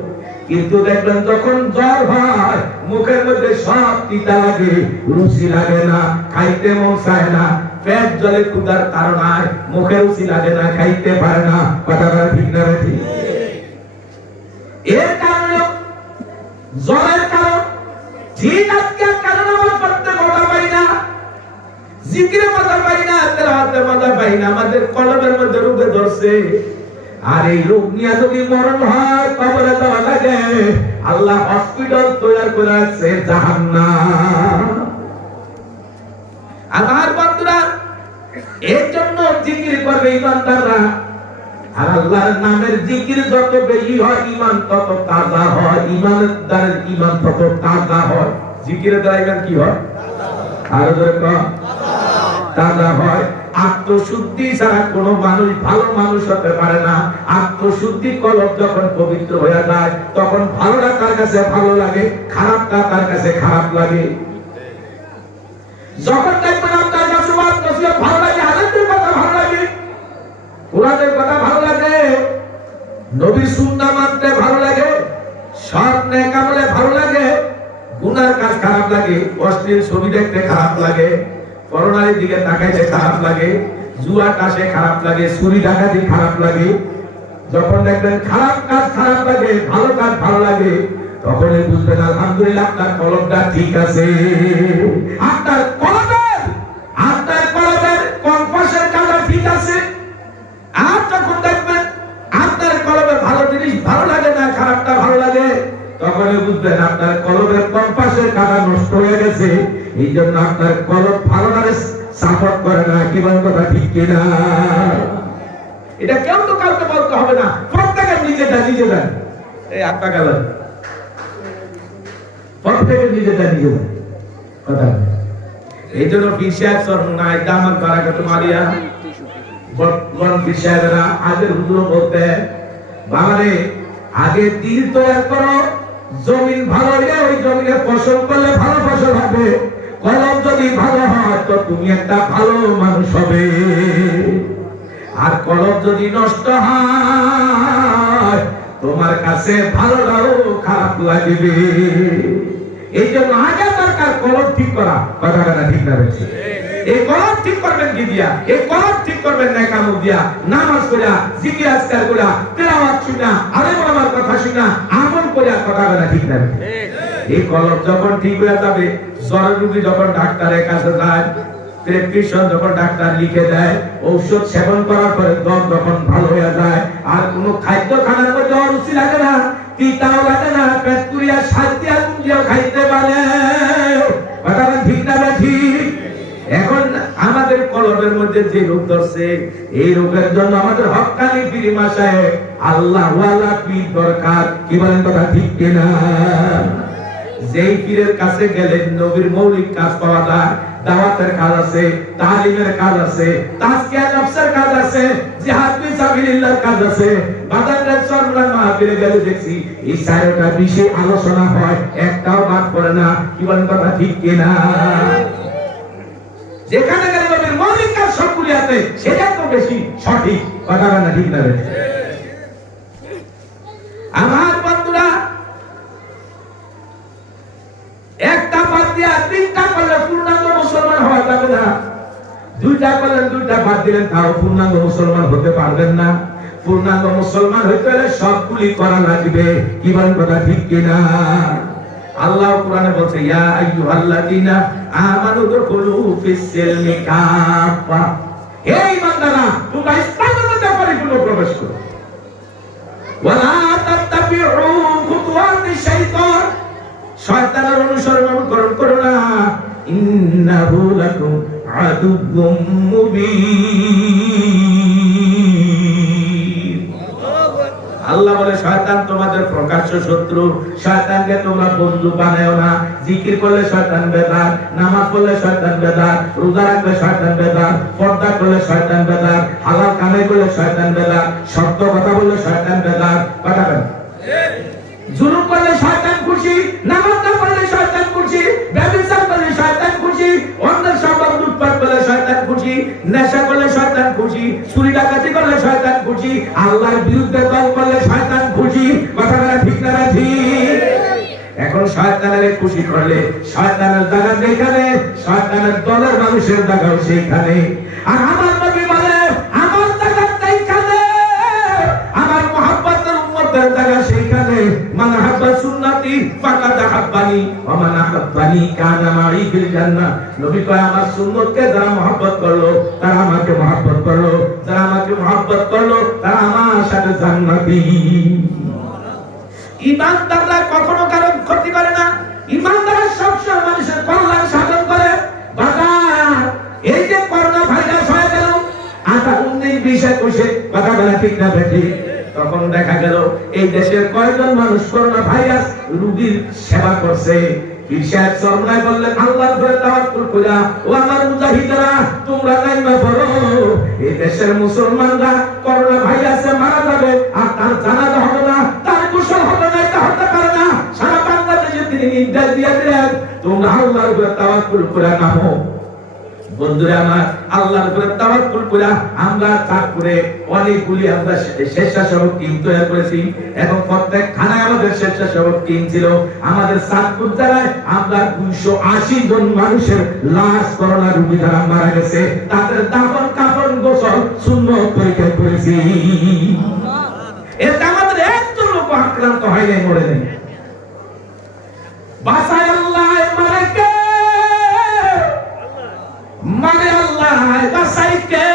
কিন্তু দেখবেন যখন জ্বর হয়, মুখের মধ্যে সব তিতা লাগে, রুচি লাগে না, খাইতে মন চায় না, পেট জ্বলে, ক্ষুধার তাড়নায় মুখে রুচি লাগে না, খাইতে পারে না। কথাটা ঠিক না? ঠিক। এর কারণে জ্বরের কারণ ঠিক আজকে কারণ আমরা করতে মজা পাই না, জিকিরে মজা পাই না, তেলাওয়াতে মজা পাই না, আমাদের কলমের মধ্যে রোগে ধরছে। আর এই রোগ নিয়ে যদি মরণ হয়, কবরে দেওয়া লাগে, আল্লাহ হসপিটাল তৈরি করে রাখছে জাহান্নাম। আমার বন্ধুরা, এর জন্য জিকির করবে ঈমানদাররা। আর আল্লাহর নামের জিকির যত বেশি হয়, ঈমান তত তাজা হয়, ঈমানদারের ঈমান তত তাজা হয়। জিকিরের দ্বারা ঈমান কি হয়? আর তাজা হয়। আত্মশুদ্ধি ছাড়া কোনো মানুষ ভালো মানুষ হতে পারে না। আত্মশুদ্ধি কলব যখন পবিত্র হয়ে যায়, তখন ভালোটা তার কাছে ভালো লাগে, খারাপটা তার কাছে খারাপ লাগে। যখন দেখবেন আপনার কাছে ভালো লাগে, হাদিসের কথা ভালো লাগে, কোরআনের কথা ভালো লাগে, নবীর সুন্নাহ মানতে ভালো লাগে, সৎ নেক আমলে ভালো লাগে, গুনার কাজ খারাপ লাগে, অশ্লীল ছবি দেখতে খারাপ লাগে, করোনার দিকে তাকাইতে খারাপ লাগে, জুয়া টাসে খারাপ লাগে, চুরি ডাকাতি খারাপ লাগে। যখন দেখবেন খারাপ কাজ খারাপ লাগে, ভালো কাজ ভালো লাগে, তখনই বুঝবেন আলহামদুলিল্লাহ আপনার কলমটা ঠিক আছে। আপনার কলমের কম্পাসের কালার ঠিক আছে। আর যখন দেখবেন আপনার কলমে ভালো জিনিস ভালো লাগে না, খারাপটা ভালো লাগে, তখনই বুঝবেন আপনার কলমের কম্পাসের কালার নষ্ট হয়ে গেছে। এই জন্য আপনার কলম ভালোভাবে সাপোর্ট করে না। কি বলেন কথা ঠিক কিনা? এটা কেউ তো কাউকে বলতে হবে না, প্রত্যেকের নিজেটা নিজে দেন। এই আত্মা গেল, প্রত্যেকের নিজেটা নিজে দেন। কথা এই জন্য পীর সাহেব সরমুনাই দামাত বারাকাতুল মারিয়া বর্তমান পীর সাহেবরা আগের হুজুর বলতে, বাবারে আগে দিল তৈরি করো, জমিন ভালো হলে ওই জমিনে ফসল করলে ভালো ফসল হবে। কলম যদি ভালো হয় তো তুমি একটা ভালো মানুষ হবে। আর কলম যদি নষ্ট হয়, তোমার কাছে ভালোটাও খারাপ লাগবে। এই জন্য আগে দরকার কলম ঠিক করা। কথা কথা ঠিক না? এই কলম ঠিক করবেন কি দিয়া? এই কলম ঠিক করবেন নেক আমল দিয়া, নামাজ পড়া, জিকির আজকার করা, তেলাওয়াত শুনা, আলেম ওলামার কথা শুনা, আমল করা। কথা কথা ঠিক না? এই কলম যখন ঠিক হয়ে যাবে, জ্বরের রোগী যখন ডাক্তারের কাছে যায়, প্রেসক্রিপশন যখন ডাক্তার লিখে দেয়, ঔষধ সেবন করার পরে জ্বর যখন ভালো হয়ে যায়, আর কোনো খাদ্য খানার মধ্যে অরুচি লাগে না, তিতাও লাগে না, পেট পুরিয়া শান্তি আগুন দিয়ে খাইতে পারে। কথা ঠিক না? ঠিক। এখন আমাদের কলবের মধ্যে যে রোগ ধরছে, এই রোগের জন্য আমাদের হক্কানি পীর মাশায়েখ আল্লাহ ওয়ালা পীর দরকার। কি বলেন কথা ঠিক কিনা? যেই পীরের কাছে গেলে নবীর মৌলিক কাজ পাওয়া যায়, দাওয়াতের কাজ আছে, তালিমের কাজ আছে, তাজকিয়া নফসের কাজ আছে, জিহাদ ফি সাবিলিল্লাহর কাজ আছে। বাজারের চরমার মাহফিলে গেলে দেখছি এই চারটা বিষয়ে আলোচনা হয়, একটাও বাদ পড়ে না। কি বলেন কথা ঠিক কিনা? যেখানে গেলে নবীর মৌলিক কাজ সবগুলি আছে, সেটা তো বেশি সঠিক কথা না, ঠিক না? আমার বন্ধুরা, একটা বাদ দিয়া তিনটা করলে পূর্ণাঙ্গ মুসলমান হওয়া যাবে না। দুইটা করলেন, দুইটা বাদ দিলেন, তাও পূর্ণাঙ্গ মুসলমান হতে পারবেন না। পূর্ণাঙ্গ মুসলমান হইতে হলে সবগুলি করা লাগবে। কি বলেন কথা ঠিক কিনা? আল্লাহ কোরআনে বলছে, ইয়া আইয়ুহাল্লাযীনা আমানু দুখুলু ফিস সিলমি কাফা। হে ঈমানদাররা, তোমরা ইসলামের মধ্যে পরিপূর্ণ প্রবেশ করো। ওয়ালা তাত্তাবিউ খুতুওয়াতিশ শাইতান, শয়তানের অনুসরণ করো না। ইন্নাহু লাকুম আদুউম মুবিন। আল্লাহ বলে শয়তান তোমাদের প্রকাশ্য শত্রু। শয়তানকে তোমরা বন্ধু বানাও না। জিকির করলে শয়তান বেদাত, নামাজ পড়লে শয়তান বেদাত, রোজা রাখলে শয়তান বেদাত, পর্দা করলে শয়তান বেদাত, হালাল কামাই করলে শয়তান বেদাত, সত্য কথা বললে শয়তান বেদাত। কথা বলেন। জুলুম করলে শয়তান খুশি, নামাজ না পড়লে শয়তান খুশি, ব্যভিচার করলে শয়তান খুশি, অন্যের সম্পদ লুটপাট করলে শয়তান খুশি, নেশা করলে শয়তান খুশি, চুরি ডাকাতি করলে শয়তান খুশি, আল্লাহর বিরুদ্ধে দল করলে শয়তান খুশি। কথা বলা ঠিক না ঠিক? এখন শয়তানের খুশি করলে শয়তানের জায়গা যেখানে, শয়তানের দলের মানুষের জায়গাও সেইখানে। আর আমার নবী বলে আমার জায়গা সেইখানে, আমার মুহাব্বতের উম্মতের জায়গা সেইখানে। মান হাব্বা সুন্নতি ফাকাদ হাব্বানি ওয়া মান আহাব্বানি কানা মাই ফিল জান্নাহ। নবী কয় আমার সুন্নতকে যারা মহব্বত করলো তারা আমাকে মহব্বত করলো, যারা আমাকে মহব্বত করলো তারা আমার সাথে জান্নাতি। ঈমানদাররা কখনো কারো ক্ষতি করে না। ঈমানদাররা সবসময় মানুষের কল্যাণ সাধন করে। বাজার এই যে করোনা ভাইরাস হয়ে গেল 19-20-21, কথা বলা ঠিক না বেঠি? তখন দেখা গেল এই দেশের কয়েকজন মানুষ করোনা ভাইরাস রোগীর সেবা করছে। পীর সাহেব চরমায় বললেন, আল্লাহর উপরে তাওয়াক্কুল কইরা ও আমার মুজাহিদরা তোমরা নাইমা পড়ো। এই দেশের মুসলমানরা করোনা ভাইরাসে মারা যাবে, আর তার জানাজা হবে না, তার গোসল হবে না, এটা হতে পারে না। সারা বাংলাদেশে তিনি নির্দেশ দিয়ে দিলেন, তোমরা আল্লাহর উপরে তাওয়াক্কুল করে নামো। বন্ধুরা আমার, আল্লাহর উপরে তাওয়াক্কুল করে আমরা চাঁদপুরে অনেকগুলি আমরা স্বেচ্ছাসেবক টিম তৈরি করেছি, এবং প্রত্যেক থানায় আমাদের স্বেচ্ছাসেবক টিম ছিল। আমাদের চাঁদপুর জেলায় আমরা 280 জন মানুষের লাশ করোনা রোগী যারা মারা গেছে তাদের দাফন কাফন গোসল সুন্নত তরিকা করেছি। এতে আমাদের একজন লোক আক্রান্ত হয় নাই, মরে নেই। বাসায় আল্লাহ মারে কে? মানে আল্লাহ বাঁচাইকে।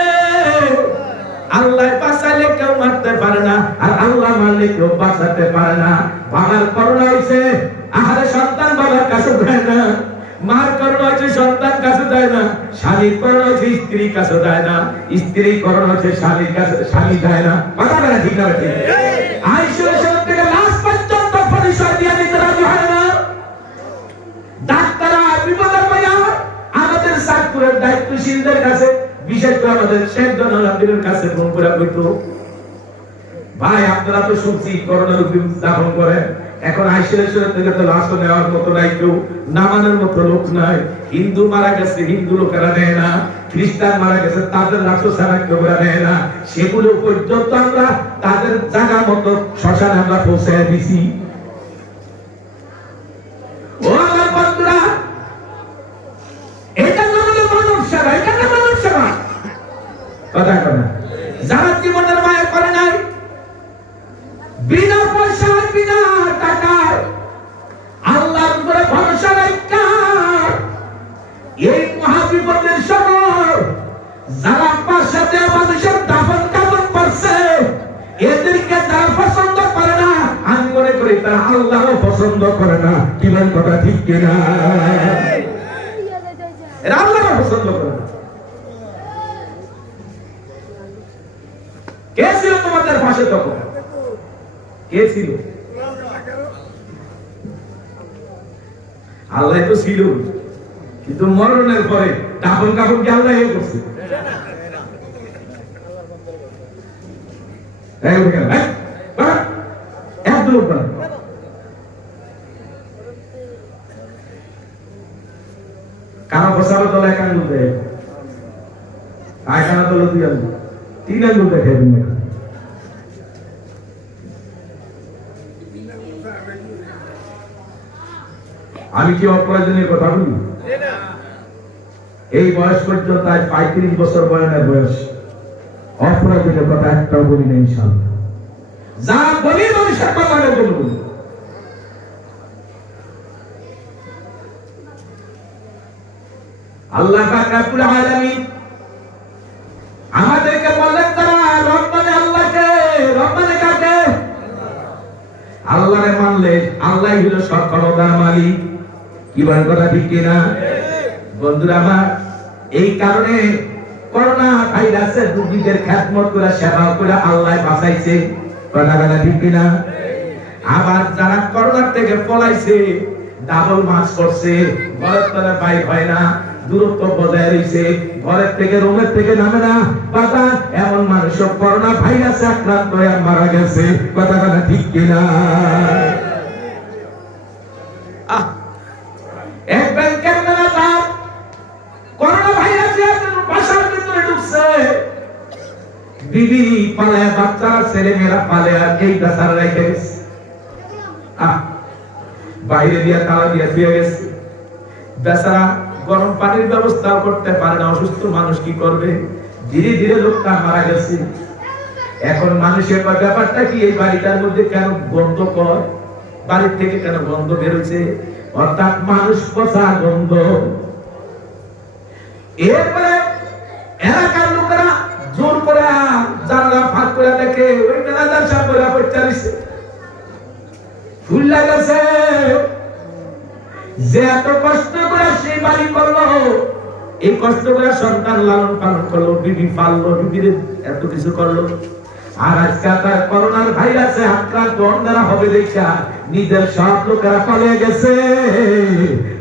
আল্লাহ বাঁচাইলে কেউ মারতে পারে না, আর আল্লাহ মারলে কেউ বাঁচাতে পারে না। বাবার করোনা হয়েছে, আহারে সন্তান বাবার কাছে যায় না। মার করোনা হয়েছে, সন্তান কাছে যায় না। স্বামীর করোনা হয়েছে, স্ত্রীর কাছে যায় না। স্ত্রী করোনা হয়েছে, স্বামীর কাছে স্বামী যায় না। কথা বলে ঠিক না ঠিক? আইসোলেশন থেকে লাস্ট পর্যন্ত পরিচয় দিয়ে দিতে রাজি হয় না। ডাক্তাররা বিপদের পড়া আমাদের চাঁদপুরের দায়িত্বশীলদের কাছে, বিশেষ করে আমাদের শেখ জনালুদ্দিনের কাছে ফোন করে কইতো, ভাই আপনারা তো শুনছি করোনা রোগী দাফন করে, এখন আইসোলেশন থেকে তো লাশ নেওয়ার মতো নাই, কেউ নামানোর মতো লোক নাই। হিন্দু মারা গেছে, হিন্দু লোকেরা নেয় না। খ্রিস্টান মারা গেছে, তাদের লাশও ছাড়া কেউ নেয় না। সেগুলো পর্যন্ত আমরা তাদের জায়গা মতো শ্মশানে আমরা পৌঁছে দিছি। ও আমার বন্ধুরা, এটা আমাদের মানব সেবা, এটা মানব সেবা। কথা কথা যারা জীবনের মায়া করে নাই, বিনা পয়সা বিনা টাকায় আল্লাহর উপরে ভরসা রাখা, এই মহাবিপদের সময় যারা পাশাতে মানুষের দাফন কাফন করছে, এদেরকে যারা পছন্দ করে না, আমি মনে করি তারা আল্লাহও পছন্দ করে না। কি বলেন কথা ঠিক কিনা? এরা আল্লাহও পছন্দ করে না। কে ছিল তোমাদের পাশে তখন? কে ছিল? আল্লাহ তো ছিল, কিন্তু মরণের পরে দাফন কাফন কি আল্লাহ করছে? কারো বসারো তলে এক আঙ্গুল দেয়, আয়খানা তলে 2 আঙ্গুল, 3 আঙ্গুল দেখে। আমি কি অপ্রয়োজনীয় কথা বলি? এই বয়স পর্যন্ত আজ 35 বছর বয়সের বয়স, অপ্রয়োজনীয় কথা একটাও বলি না ইনশাআল্লাহ। যা বলি মানুষের কল্যাণের জন্য বলি। আল্লাহ পাক রব্বুল আলামিন আমাদেরকে বলেন তারা রব্বানে আল্লাহকে, রব্বানে কাকে? আল্লাহরে মানলে আল্লাহই হলো সফলতার মালিক। কি বলেন কথা ঠিক কিনা? বন্ধুরা আমার, এই কারণে করোনা ভাইরাসের রোগীদের খেদমত করে সেবা করে আল্লাহ বাঁচাইছে। কথা কথা ঠিক কিনা? আবার যারা করোনার থেকে পলাইছে ডাবল মাস্ক করছে, ঘরের তলে বাইর হয় না, দূরত্ব বজায় রয়েছে, ঘরের থেকে রুমের থেকে নামে না। বাবা, এমন মানুষ করোনা ভাইরাসে আক্রান্ত হয়ে মারা গেছে। কথা কথা ঠিক কিনা? এক ব্যাংকের ম্যানেজার করোনা ভাইরাসে বাসার ভিতরে ঢুকছে, বিবি পালায়, বাচ্চা ছেলে মেয়েরা পালে, আর এই বেচারা রেখে গেছে, বাইরে দিয়া তালা দিয়া দিয়ে গেছে। বেচারা গরম পানির ব্যবস্থা করতে পারে না, অসুস্থ মানুষ কি করবে? ধীরে ধীরে লোকটা মারা গেছে। এখন মানুষের ব্যাপারটা কি, এই বাড়িটার মধ্যে কেন গন্ধ কর, বাড়ির থেকে কেন গন্ধ বেরোচ্ছে, অর্থাৎ মানুষ পচা গন্ধ। এরপরে এলাকার লোকেরা জোর করে জানলা ফাঁক করে দেখে ওই ম্যানেজার সাহেব বলে পড়ছে, ফুল লাগাছে যে এত কষ্ট করে সেই বাড়ি করলো, এই কষ্ট করে সন্তান লালন পালন করলো, বিবি পাললো, বিবির এত কিছু করলো, আর আজকে তার করোনার ভাইরাসে আক্রান্ত অন্যরা হবে দেখা নিজের সব লোকেরা পালিয়ে গেছে।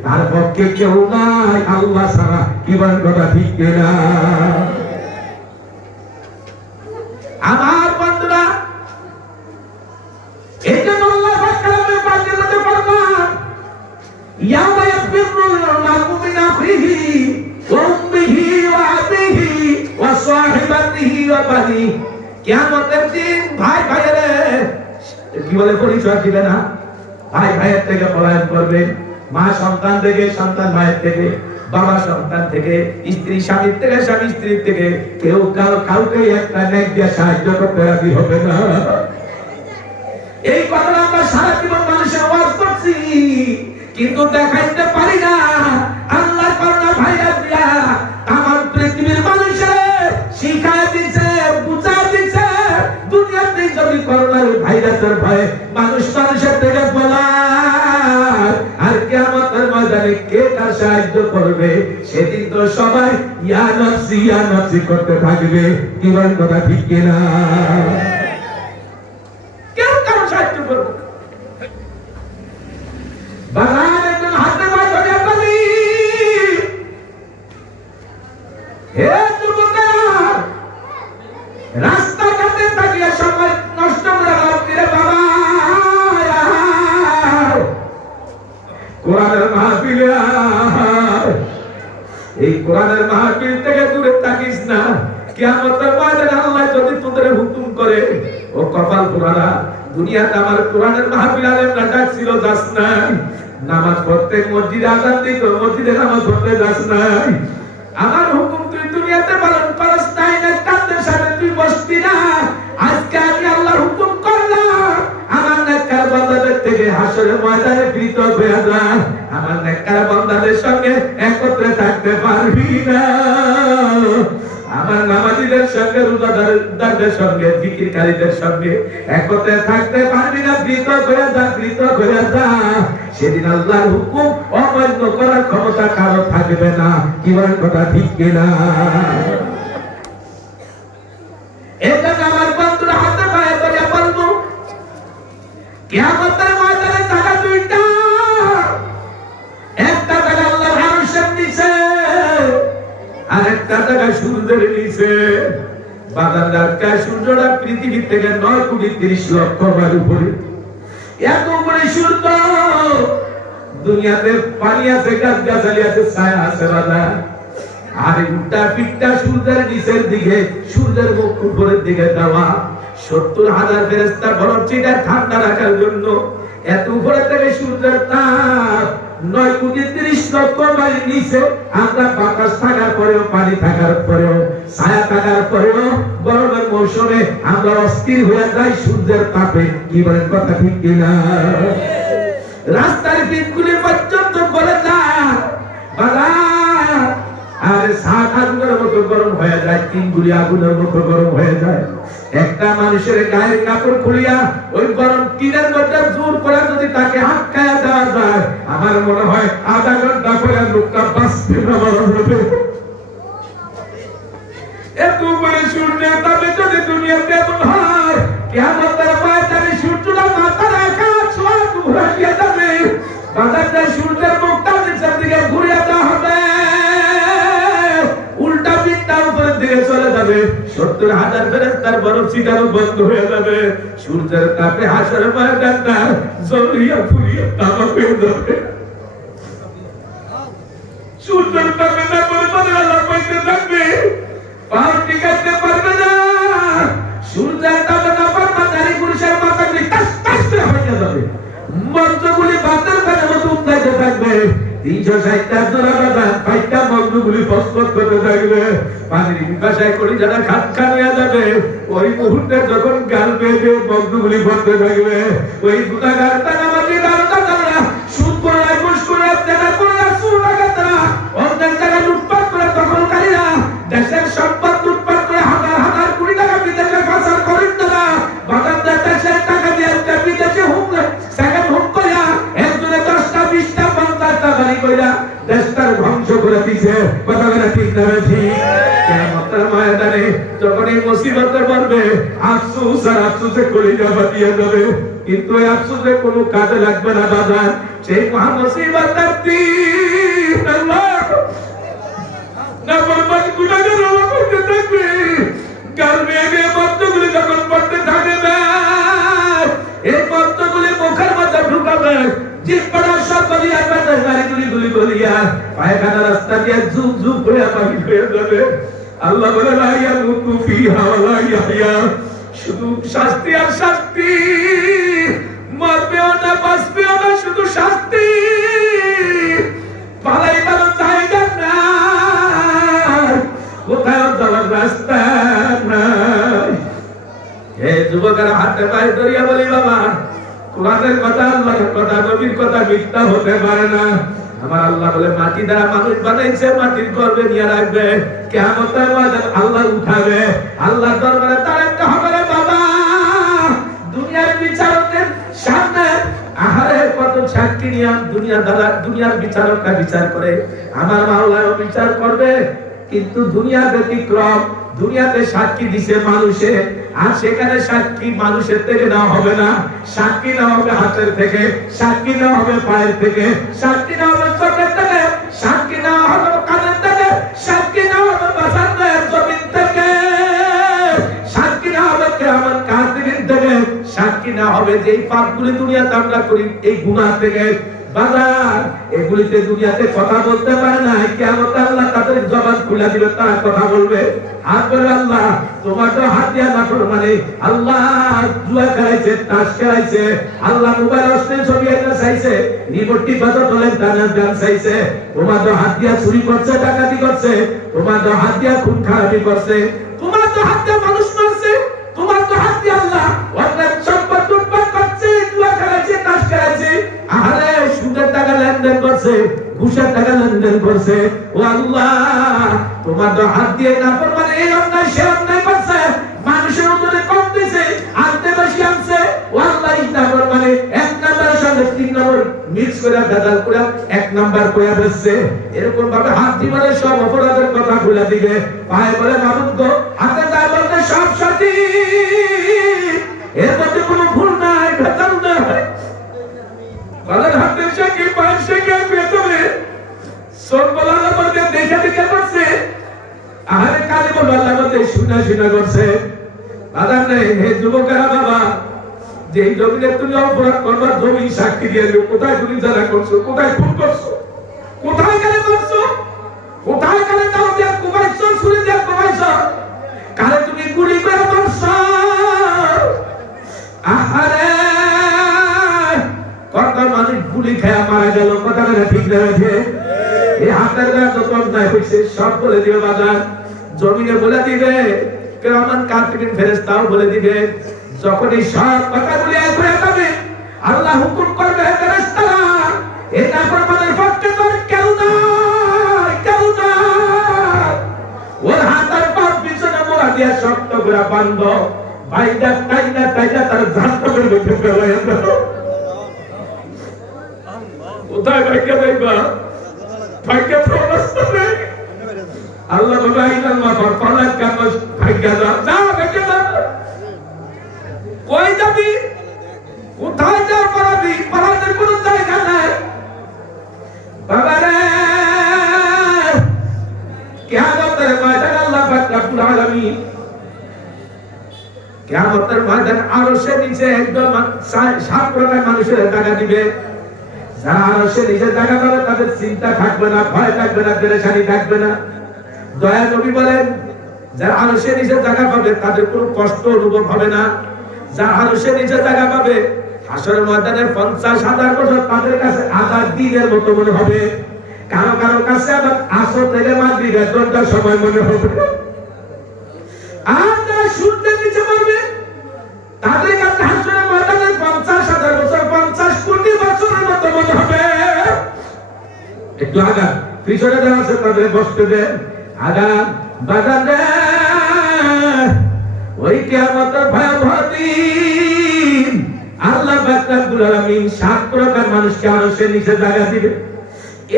তার পক্ষে কেউ নাই আল্লাহ ছাড়া। কি বলেন কথা ঠিক কিনা? আমার বন্ধুরা, এই যে আল্লাহ পাকের পাকের মধ্যে ফরমান, ইয়াউমা ইয়াফিরুল মারউ মিন আখিহি ওয়া উম্মিহি ওয়া আবিহি ওয়া সাহিবাতিহি ওয়া বানিহি। কিয়ামতের দিন ভাই ভাইয়ের কি বলে পরিচয় দিবে না, ভাই ভাইয়ের থেকে পলায়ন করবে, মা সন্তান থেকে, সন্তান মায়ের থেকে, বাবা সন্তান থেকে, স্ত্রী স্বামীর থেকে, স্বামী স্ত্রীর থেকে, কেউ কাউকে একটা নেক দিয়ে সাহায্য করতে রাজি হবে না। এই কথা আমরা সারা জীবন মানুষের ওয়াজ করছি, কিন্তু দেখাইতে পারি না। আল্লাহ করোনা ভাইরাস দিয়া আমার পৃথিবীর মানুষের শিখায় দিচ্ছে, বুঝায় দিচ্ছে, দুনিয়াতে যদি করোনার ভাইরাসের ভয়ে মানুষ মানুষের থেকে পলায়, আর কিয়ামতের ময়দানে কে কার সাহায্য করবে? সেদিন তো সবাই ইয়া নফসি করতে থাকবে। কি বলেন কথা ঠিক কিনা? কেউ কারো সাহায্য করবে না। বাজার একজন হাতে পায়ে ধরে বলি, হে যুবকেরা, রাস্তাঘাটে থাকিয়ে সময় নষ্ট করে ভাবছি রে বাবা, কোরআনের মাহফিলে এই কোরআনের মাহফিল থেকে দূরে থাকিস না। কিয়ামতের ময়দানে আল্লাহ যদি তোদের হুকুম করে, ও কপাল পোড়ারা, দুনিয়াতে আমার কোরআনের মাহফিল আলেমরা ডাকছিল, যাস নাই। নামাজ পড়তে মসজিদে আযান দিত, মসজিদে নামাজ পড়তে যাস নাই। আমার হুকুম তুই দুনিয়াতে পালন করস নাই, না কাঁধের সাথে তুই বসতি না। আজকে আমি আল্লাহর হুকুম করলাম, আমার নেককার বান্দাদের থেকে হাসরের ময়দানে পৃথক হয়ে যা। আমার নেককার বান্দাদের সঙ্গে একত্রে থাকতে পারবি না। আমার নামাজীদের সঙ্গে, রোজাদারদের সঙ্গে, জিকিরকারীদের সঙ্গে একত্রে থাকতে পারবি না। পৃথক হয়ে যা, পৃথক হয়ে যা। সেদিন আল্লাহর হুকুম অমান্য করার ক্ষমতা কারো থাকবে না। কি বলেন কথা ঠিক কিনা? এটা আমার কিয়ামতের ময়দানে জায়গা দুইটা, একটা জায়গা আল্লাহর আরশের নিচে, আর একটা জায়গা সূর্যের নিচে। বাগানটা সূর্যটা পৃথিবী থেকে 9,30,00,000 মাইল উপরে। এত উপরে সূর্য, দুনিয়াতে পানি আছে, গাছ গাছালি আছে, ছায়া আছে বাবা। আর উল্টা পিঠটা সূর্যের নিচের দিকে, সূর্যের মুখ উপরের দিকে দেওয়া। 70,000 ফেরেশতা বরফ চিটা ঠান্ডা রাখার জন্য। এত উপরে থেকে সূর্যের তাপ, 9,30,00,000 মাইল নিচে। আমরা বাতাস থাকার পরেও, পানি থাকার পরেও, ছায়া থাকার পরেও গরমের মৌসুমে আমরা অস্থির হয়ে যাই সূর্যের তাপে। কি বলেন কথা ঠিক কিনা? রাস্তার পিঠগুলি পর্যন্ত গলে যায় বাবা, আর 7 আগুনের মতো গরম হয়ে যায়, 3 গুলি আগুনের মতো গরম হয়ে যায়। একটা মানুষের গায়ের কাপড় খুলিয়া ওই গরম টিনের মধ্যে জোর করে যদি তাকে আটকায়া দেওয়া যায়, আমার মনে হয় আধা ঘন্টা পরে লোকটা বাঁচতে না হবে। এত উপরে সূর্যের তাপে যদি দুনিয়াতে এমন হয়, কিয়ামতের ময়দানে সূর্যটা মাথা রাখা ছোঁয়া ঘুরিয়ে যাবে। বাজারটা সূর্যের মুখটা নিচের দিকে ঘুরিয়ে দেওয়া হবে, উল্টা পিঠটা উপরের দিকে চলে যাবে। 70,000 ফেরেশতার বরফ ছিটানো বন্ধ হয়ে যাবে। সূর্যের তাপে হাসরের ময়দানটা জ্বলিয়া পুড়িয়া তামা হয়ে যাবে। সূর্যের তাপে না পরিমাণে আল্লাহ পাইতে থাকবে, পাও টিকাতে পারবে না। সূর্যের তাপে না পারবে, নারী পুরুষের মাথাগুলি টাস টাস করে হয়ে যাবে, মন্ত্রগুলি বাতের কানে মতো উঠতে থাকবে। 360টা জোড়া বাঁধা 5টা মন্ত্রগুলি ফসফস করতে থাকবে। পানির পিপাসায় করে যারা খান খান হয়ে যাবে, ওই মুহূর্তে যখন গাল বেঁধে মন্ত্রগুলি পড়তে থাকবে, ওই গুণাগার তারা আমাকে তারা সুদ করে, ঘুষ করে, জায়গা করে, সুর লাগা তারা অন্যের জায়গা লুটপাট করে, দখলকারীরা দেশের সম্পদ লুটপাট করে হাজার হাজার কোটি টাকা বিদেশে পাচার করেন তারা। বাগানদার দেশের টাকা দিয়ে বিদেশে সেকেন্ড হুক করিয়া একজনে 10টা 20টা 50টা বাড়ি কইরা দেশটার ধ্বংস করে দিছে। কথা বলে ঠিক না ঠিক? কিয়ামতের ময়দানে যখন এই মুসিবতে পড়বে, আফসোস আর আফসোসে কলিজা ফাটিয়ে যাবে, কিন্তু এই আফসোসে কোনো কাজে লাগবে না বাজার। সেই মহা মুসিবতের দিন আল্লাহ না বরবাদ গুনাহগার হওয়া করতে থাকবে। গাল বেয়ে মন্ত্রগুলি যখন পড়তে থাকবে, এই মন্ত্রগুলি মুখের মধ্যে ঢুকাবে, জিহ্বার সব গলিয়া বাঁধে, নারীগুলি গুলি গলিয়া পায়খানা রাস্তা দিয়ে ঝুপ ঝুপ করে বাহির হয়ে যাবে। আল্লাহ বলে লা ইয়ামুতু ফিহা ওয়া লা ইয়াহইয়া, শুধু শাস্তি আর শাস্তি, মরবেও না বাঁচবেও না, শুধু শাস্তি। পালাইবার জায়গা নাই, কোথাও যাওয়ার রাস্তা নাই। হে যুবকেরা, হাতে পায়ে ধরিয়া বলি বাবা, কোরআনের কথা, আল্লাহর কথা, নবীর কথা মিথ্যা হতে পারে না। আমার আল্লাহ বলে মাটি দ্বারা মানুষ বানাইছে, মাটির গর্ভে নিয়ে রাখবে, কিয়ামতের ময়দানে আল্লাহ উঠাবে, আল্লাহর দরবারে দাঁড়াতে হবে রে বাবা। দুনিয়ার বিচারকের সামনে আহারে কত সাক্ষী নিয়ে দুনিয়ার বিচারকরা বিচার করে, আমার মাওলাও বিচার করবে। কিন্তু দুনিয়ার ব্যতিক্রম, দুনিয়াতে সাক্ষী দিছে মানুষে, আর সেখানে সাক্ষী মানুষের থেকে নেওয়া হবে না, সাক্ষী নেওয়া হবে হাতের থেকে, সাক্ষী নেওয়া হবে পায়ের থেকে, সাক্ষী নেওয়া হবে চোখের থেকে, সাক্ষী নেওয়া হবে কানের থেকে, সাক্ষী নেওয়া হবে বাসার জমিন থেকে, সাক্ষী নেওয়া হবে কিয়ামত কাফিরিন থেকে, সাক্ষী নেওয়া হবে যে পাপগুলি দুনিয়াতে আমরা করি এই গুনাহ থেকে। বাজার এগুলিতে দুনিয়াতে কথা বলতে পারে না, কিয়ামতে আল্লাহ তাদের জবান খুলে দিবে, তারা কথা বলবে। হাত বলে আল্লাহ তোমার তো হাত দিয়া নাফরমানি, আল্লাহ জুয়া খেলাইছে, তাস খেলাইছে, আল্লাহ মোবাইল অশ্লীল ছবি এটা চাইছে, রিমোটটি বাজার তোলেন ডান্স গান চাইছে, তোমার তো হাত দিয়া চুরি করছে, ডাকাতি করছে, তোমার তো হাত দিয়া খুন খারাপি করছে, তোমার তো হাত দিয়া মানুষ মারছে, তোমার তো হাত দিয়া আল্লাহ অন্যের সম্পদ লুটপাট করছে, জুয়া খেলাইছে, তাস খেলাইছে, আরে সুদের টাকা লেনদেন করছে, ঘুষের টাকা লেনদেন করছে। ও আল্লাহ তোমার তো হাত দিয়ে নাফরমানি, এই অন্যায় সে অন্যায় করছে, মানুষের উপরে কম দিছে, আনতে বেশি আনছে। ও আল্লাহ এই নাফরমানি 1 নম্বরের সঙ্গে 3 নম্বর মিক্স করে ভেজাল করে 1 নাম্বার করে বেচছে। এরকম ভাবে হাত দিবারে সব অপরাধের কথা ভুলে দিবে, পায়ে বলে মাবুদ গো, হাতে যা বলতে সব সঠিক, এর মধ্যে কোনো ভুল নাই, ভেজাল নাই। জিনা করছে বাজার নেই। হে যুবকেরা বাবা, যে জমিনে তুমি অপরাধ করবার জমি সাক্ষী দিয়ে দিও, কোথায় তুমি জানা করছো, কোথায় খুন করছো, কোথায় গেলে করছো, কোথায় গেলে দাও দিয়ে কুমাইছো, ছুরি দিয়ে কুমাইছো, কারে তুমি গুলি করে মারছো। আহারে কত মানুষ গুলি খেয়ে মারা গেল, কথাটা ঠিক রয়েছে। এই হাতের দ্বারা যত অন্যায় হয়েছে সব বলে দিবে বাজার, জমিনে বলে দিবে, কিরামান কাতিবিন ফেরেশতাও বলে দিবে। যখন এই সব কথাগুলি এক হয়ে যাবে, আল্লাহ হুকুম করবে, ফেরেশতারা এই নাফরমানের পক্ষে তোর কেউ নাই, কেউ নাই। ওর হাতের পা পিছনে মোড়া দিয়ে শক্ত করে বাঁধব, বাইদা তাইদা তাইদা তার জানতে করবে ফেলে হয়ে গেল। কোথায় ভাগ্য দেখবা, ভাগ্য তো অবস্থা নেই। আল্লাহ বাবা ইনাল মাফার পালাক কামস ভাগ্য যা যা ভাগ্য যা, কই যাবি, কোথায় যা পালাবি, পালানোর কোনো জায়গা নাই বাবা রে। কিয়ামতের ময়দানে আল্লাহ পাক রব্বুল আলামিন, কিয়ামতের ময়দানে আরশের নিচে একদম 7 প্রকার মানুষের জায়গা দিবে। যারা আরশের নিচে জায়গা পাবে তাদের চিন্তা থাকবে না, ভয় থাকবে না, পেরেশানি থাকবে না। দয়া নবী বলেন, যারা আরশের নিচে জায়গা পাবে তাদের কোনো কষ্ট অনুভব হবে না। যারা আরশের নিচে জায়গা পাবে হাসরের ময়দানে 50,000 বছর তাদের কাছে 1000 দিনের মতো মনে হবে। কারো কারো কাছে আবার আসর থেকে মাগরিব 1 ঘন্টা সময় মনে হবে। আর যারা সূর্যের নিচে মরবে তাদের কাছে হাসরের ময়দানে 50,000 বছর 50 কোটি বছরের মতো মনে হবে। একটু আগান, পিছনে যারা আছে তাদের বসতে দেন, আগান বাগান রে। ওই কিয়ামতের ভয়াবহ দিন আল্লাহ পাক রব্বুল আলামিন 7 প্রকার মানুষকে আরশের নিচে জায়গা দিবে।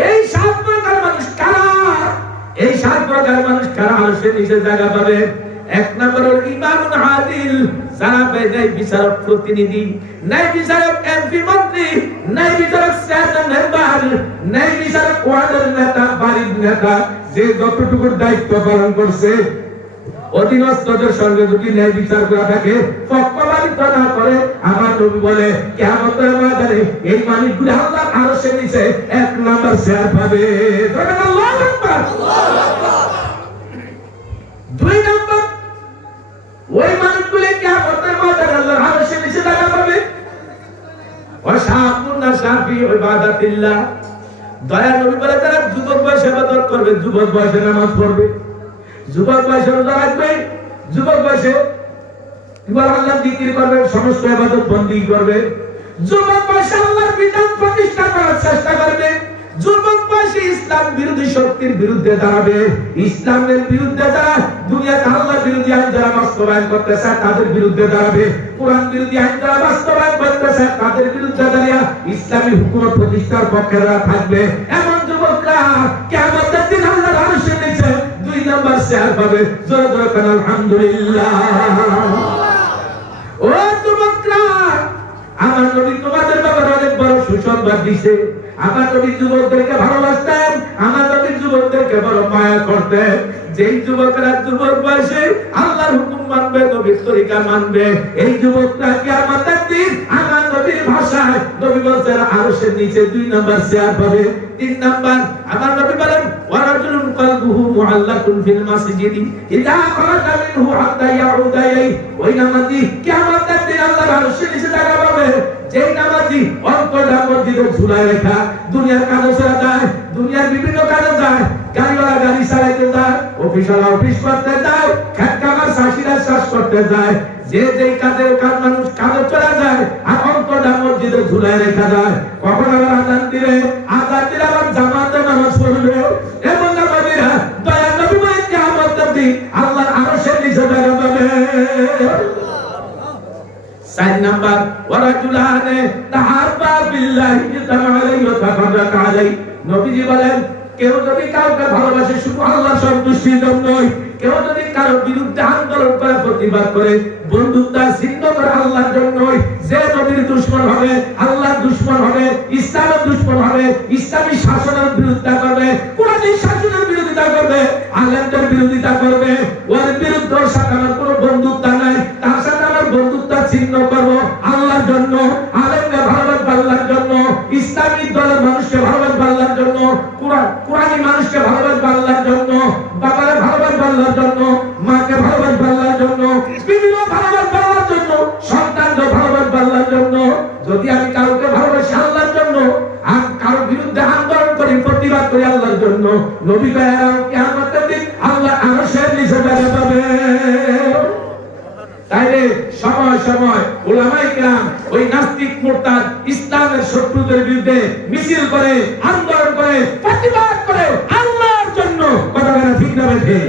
এই 7 প্রকার মানুষ কারা? এই 7 প্রকার মানুষ কারা আরশের নিচে জায়গা পাবে? 1 নম্বর হলো ইমামুন আদিল, যারা ন্যায় বিচারক প্রতিনিধি, ন্যায় বিচারক এমপি মন্ত্রী, ন্যায় বিচারক চেয়ারম্যান মেম্বার, ন্যায় বিচারক ওয়ার্ডের নেতা, বাড়ির নেতা, যে যতটুকু দায়িত্ব পালন করছে অধীনস্থদের সঙ্গে যদি ন্যায় বিচার করা থাকে, পক্ষপাতিত্ব না করে, আমার নবী বলে কিয়ামতের ময়দানে এই মানুষগুলো আল্লাহর আরশের নিচে 1 নম্বর চেয়ার পাবে। আল্লাহু আকবার, আল্লাহু আকবার। 2 নম্বর, ওই মানুষগুলো কিয়ামতের ময়দানে আল্লাহর আরশের নিচে জায়গা পাবে। ওয়াশাবুন নাশাফি ইবাদাতিল্লাহ, দয়া নবী বলে যারা যুবক বয়সে ইবাদত করবে, যুবক বয়সে নামাজ পড়বে, যুবক বয়সে রোজা রাখবে, যুবক বয়সে আল্লাহর জিকির করবে, সমস্ত ইবাদত বন্দী করবে, যুবক বয়সে আল্লাহর বিধান প্রতিষ্ঠা করার চেষ্টা করবে, যুবক বয়সে ইসলাম বিরোধী শক্তির বিরুদ্ধে দাঁড়াবে, ইসলামের বিরুদ্ধে যারা দুনিয়াতে আল্লাহ বিরোধী আইন যারা বাস্তবায়ন করতে চায় তাদের বিরুদ্ধে দাঁড়াবে, কোরআন বিরোধী আইন যারা বাস্তবায়ন করতে চায় তাদের বিরুদ্ধে দাঁড়িয়ে ইসলামী হুকুমত প্রতিষ্ঠার পক্ষে থাকবে। এমন যুবকরা কিয়ামতের দিন আল্লাহর আরশের নিচে 2 নম্বর চেয়ার পাবে। জোরে জোরে কান আলহামদুলিল্লাহ। ও যুবকরা, আমার নবী তোমাদের ব্যাপারে অনেক বড় সুসংবাদ দিয়েছে। আমার নবী যুবকদেরকে ভালোবাসতেন, আমার নবী যুবকদেরকে বড় মায়া করতেন। যেই যুবকরা যুবক বয়সে আল্লাহর হুকুম মানবে, নবীর তরিকা মানবে, এই যুবকরা কিয়ামতের দিন আমার নবীর ভাষায় নবী বলেন আরশের নিচে 2 নম্বর চেয়ার পাবে। 3 নম্বর, আমার নবী বলেন ওয়ারাজুলুন কলবুহু মুআল্লাকুন ফিল মাসজিদি ইযা খারাজা মিনহু হাত্তা ইয়াউদা ইলাইহি, ওই নামাজি কিয়ামতের দিন আল্লাহর আরশের নিচে জায়গা পাবে। যেই নামাজি অন্তরটা মসজিদে ঝুলায় রাখা, দুনিয়ার কাজে যায়, দুনিয়ার বিভিন্ন কাজে যায়, গাড়িওয়ালা গাড়ি চালাইতে যায়, অফিসওয়ালা অফিস করতে যায়, খেত কামার চাষিরা চাষ করতে যায়, যে যেই কাজের কাজ মানুষ কাজে চলে যায় আর অন্তরটা মসজিদে ঝুলায় রেখা যায়। কখন আবার আযান দিলে আবার জামাতে নামাজ পড়বে। এমন নামাজীরা দয়া নবী বলেন কিয়ামতের দিন আল্লাহর আরশের নিচে জায়গা পাবে। 4 নাম্বার, ওয়ারাজুলানে তাহাব্বা বিল্লাহি ইজতামা আলাইহি ওয়া তাফাররাকা আলাইহি, নবীজি বলেন কেউ যদি কাউকে ভালোবাসে শুধু আল্লাহর সন্তুষ্টির জন্যই, কেউ যদি কারো বিরুদ্ধে আন্দোলন করে, প্রতিবাদ করে, বন্ধুত্ব ছিন্ন করে আল্লাহর জন্যই, যে নবীর দুশমন হবে, আল্লাহর দুশমন হবে, ইসলামের দুশমন হবে, ইসলামী শাসনের বিরুদ্ধে করবে, কোরআনী শাসনের বিরোধিতা করবে, করবে, আলেমদের বিরোধিতা করবে, ওর বিরুদ্ধে ওর সাথে আমার কোনো বন্ধুত্ব নাই, তার সাথে আমার বন্ধুত্ব ছিন্ন করবো আল্লাহর জন্য, আলেমকে ভালোবাসবো আল্লাহর জন্য, ইসলামিক দলের মানুষকে ভালোবাসবো আল্লাহর জন্য, কুরআনী মানুষকে ভালোবাসবো আল্লাহর জন্য, বাবারে ভালোবাসবো আল্লাহর জন্য, মাকে ভালোবাসবো আল্লাহর জন্য, বিবিকে ভালোবাসবো আল্লাহর জন্য, সন্তানকে ভালোবাসবো আল্লাহর জন্য। যদি আমি কাউকে ভালোবাসি আল্লাহর জন্য আর কারো বিরুদ্ধে আন্দোলন করি, প্রতিবাদ করি আল্লাহর জন্য, নবী কয় কিয়ামতের দিন আল্লাহ আরশের নিচে জায়গা পাবে। তাইলে সময় সময় উলামায়ে কেরাম ওই নাস্তিক মুরতাদ ইসলামের শত্রুদের বিরুদ্ধে মিছিল করে, আন্দোলন করে, প্রতিবাদ করে আল্লাহর জন্য। কথা বলা ঠিক না বেঠে?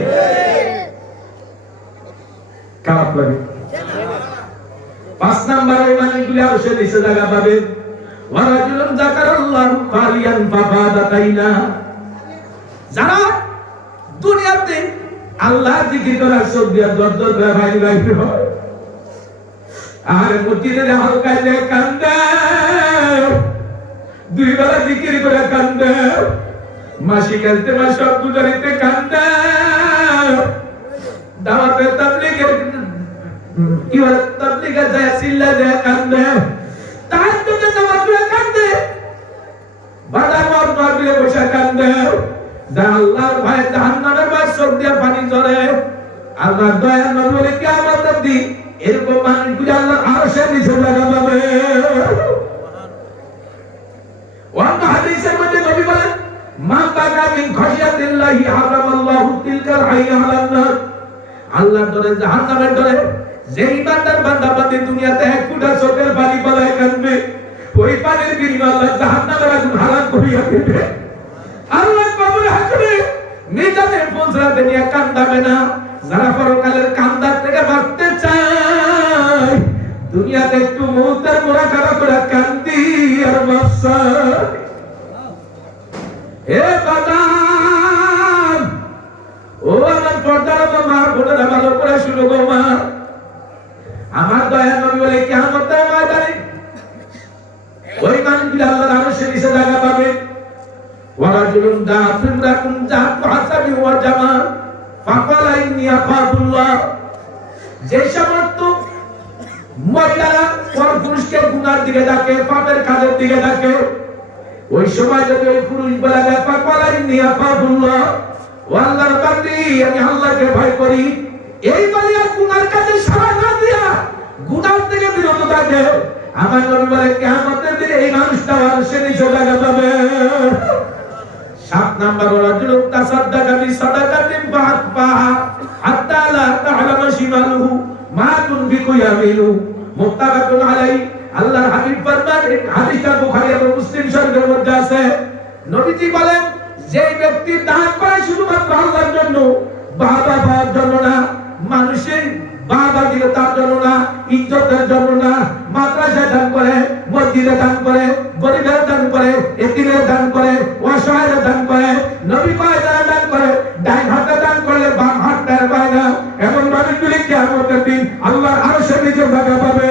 খারাপ লাগে। 5 নাম্বার ওই মানুষগুলি আরশের নিচে জায়গা পাবে। ওয়ারাজুলুন যাকারাল্লাহু খালিয়ান ফাফাদাতাইনা, যারা দুনিয়াতে আল্লাহ জিকির করার চোখ দিয়া দরদর করে বাইরে বাইরে হয়, আর মসজিদে হালকায় যে কান্দে, 2 বেলা জিকির করে কান্দে, মাসিক ইলতিমাস সব গুজারিতে কান্দে, দাওয়াতে তাবলীগের কি বলে তাবলীগে যায় সিল্লা যায় কান্দে, তাহাজ্জুদে নামাজ পড়ে কান্দে, বাদাম মাহফিলে বসে কান্দে, যা আল্লাহর ভয়ে জাহান্নামের ভয়ে চোখ দিয়ে পানি ঝরে। আল্লাহর দয়ার নবী বলে কিয়ামতের দিন এরকম মানুষগুলো আল্লাহর আরশের নিচে জায়গা পাবে। অন্য হাদিসের মধ্যে নবী বলেন, মা বাকা মিন খাশিয়াতিল্লাহি হারামাল্লাহু তিলকাল হাইয়া আলান নার, আল্লাহর ডরে জাহান্নামের ডরে যে ইমানদার বান্দা বান্দী দুনিয়াতে 1 ফোঁটা চোখের পানি ফেলায় কাঁদবে, ওই পানির বিনিময়ে আল্লাহ জাহান্নামের আগুন হারাম করিয়া দিবে। আল্লাহ কবরে হাসরে মিজানের পৌঁছাতে নিয়ে কান্দাবে না। যারা পরকালের কান্দার থেকে বাঁচতে চায়, দুনিয়াতে একটু মুহূর্তের মোরাকাবা করে কান্দি আর বাঁচা। হে বাদাম, ও আমার পর্দার মা বোনেরা, ভালো করে শুনো গো মা, আমার দয়ার নবী বলে কিয়ামতের ময়দানে ওই মানুষগুলো আল্লাহর আরশের নিচে জায়গা পাবে। ওয়ারাজুলুন দাফিরাকুন জাহাতু হাসাবি ওয়া জামা ফাকালা ইন্নী আখাফুল্লাহ, যে সমস্ত মহিলারা পরপুরুষকে গুনার দিকে ডাকে, পাপের কাজের দিকে ডাকে, ওই সময় যদি ওই পুরুষ বলে দেয় ফাকালা ইন্নী আখাফুল্লাহ, ও আল্লাহর বান্দি আমি আল্লাহকে ভয় করি, এই বলে আর গুনার কাজে সাড়া না দিয়া গুনার থেকে বিরত থাকে, আমার নবী বলে কিয়ামতের দিনে এই মানুষটা আরশের নিচে জায়গা পাবে। 7 নাম্বার রাজুলুন তাসাদদাকা বিসাদাকাতিন ফাআতবাহা হাত্তা লা তা'লামা শিমালুহু মা তুনফিকু ইয়ামিনু, মুত্তাফাকুন আলাইহি। আল্লাহর হাবিব ফরমান, এই হাদিসটা বুখারী এবং মুসলিম শরীফের মধ্যে আছে, নবীজি বলেন যে ব্যক্তি দান করে শুধুমাত্র আল্লাহর জন্য, বাবা পাওয়ার জন্য না, মানুষের বাবা দিলে তার জন্য না, ইজ্জতের জন্য না, মাদ্রাসায় দান করে, মসজিদে দান করে, গরিবের দান করে, এতিমের দান করে, অসহায়ের দান করে, নবী কয় যারা দান করে ডাইন হাতে দান করলে বাম হাত টের পায় না, এমন মানুষগুলি কিয়ামতের দিন আল্লাহর আরশের নিচে জায়গা পাবে।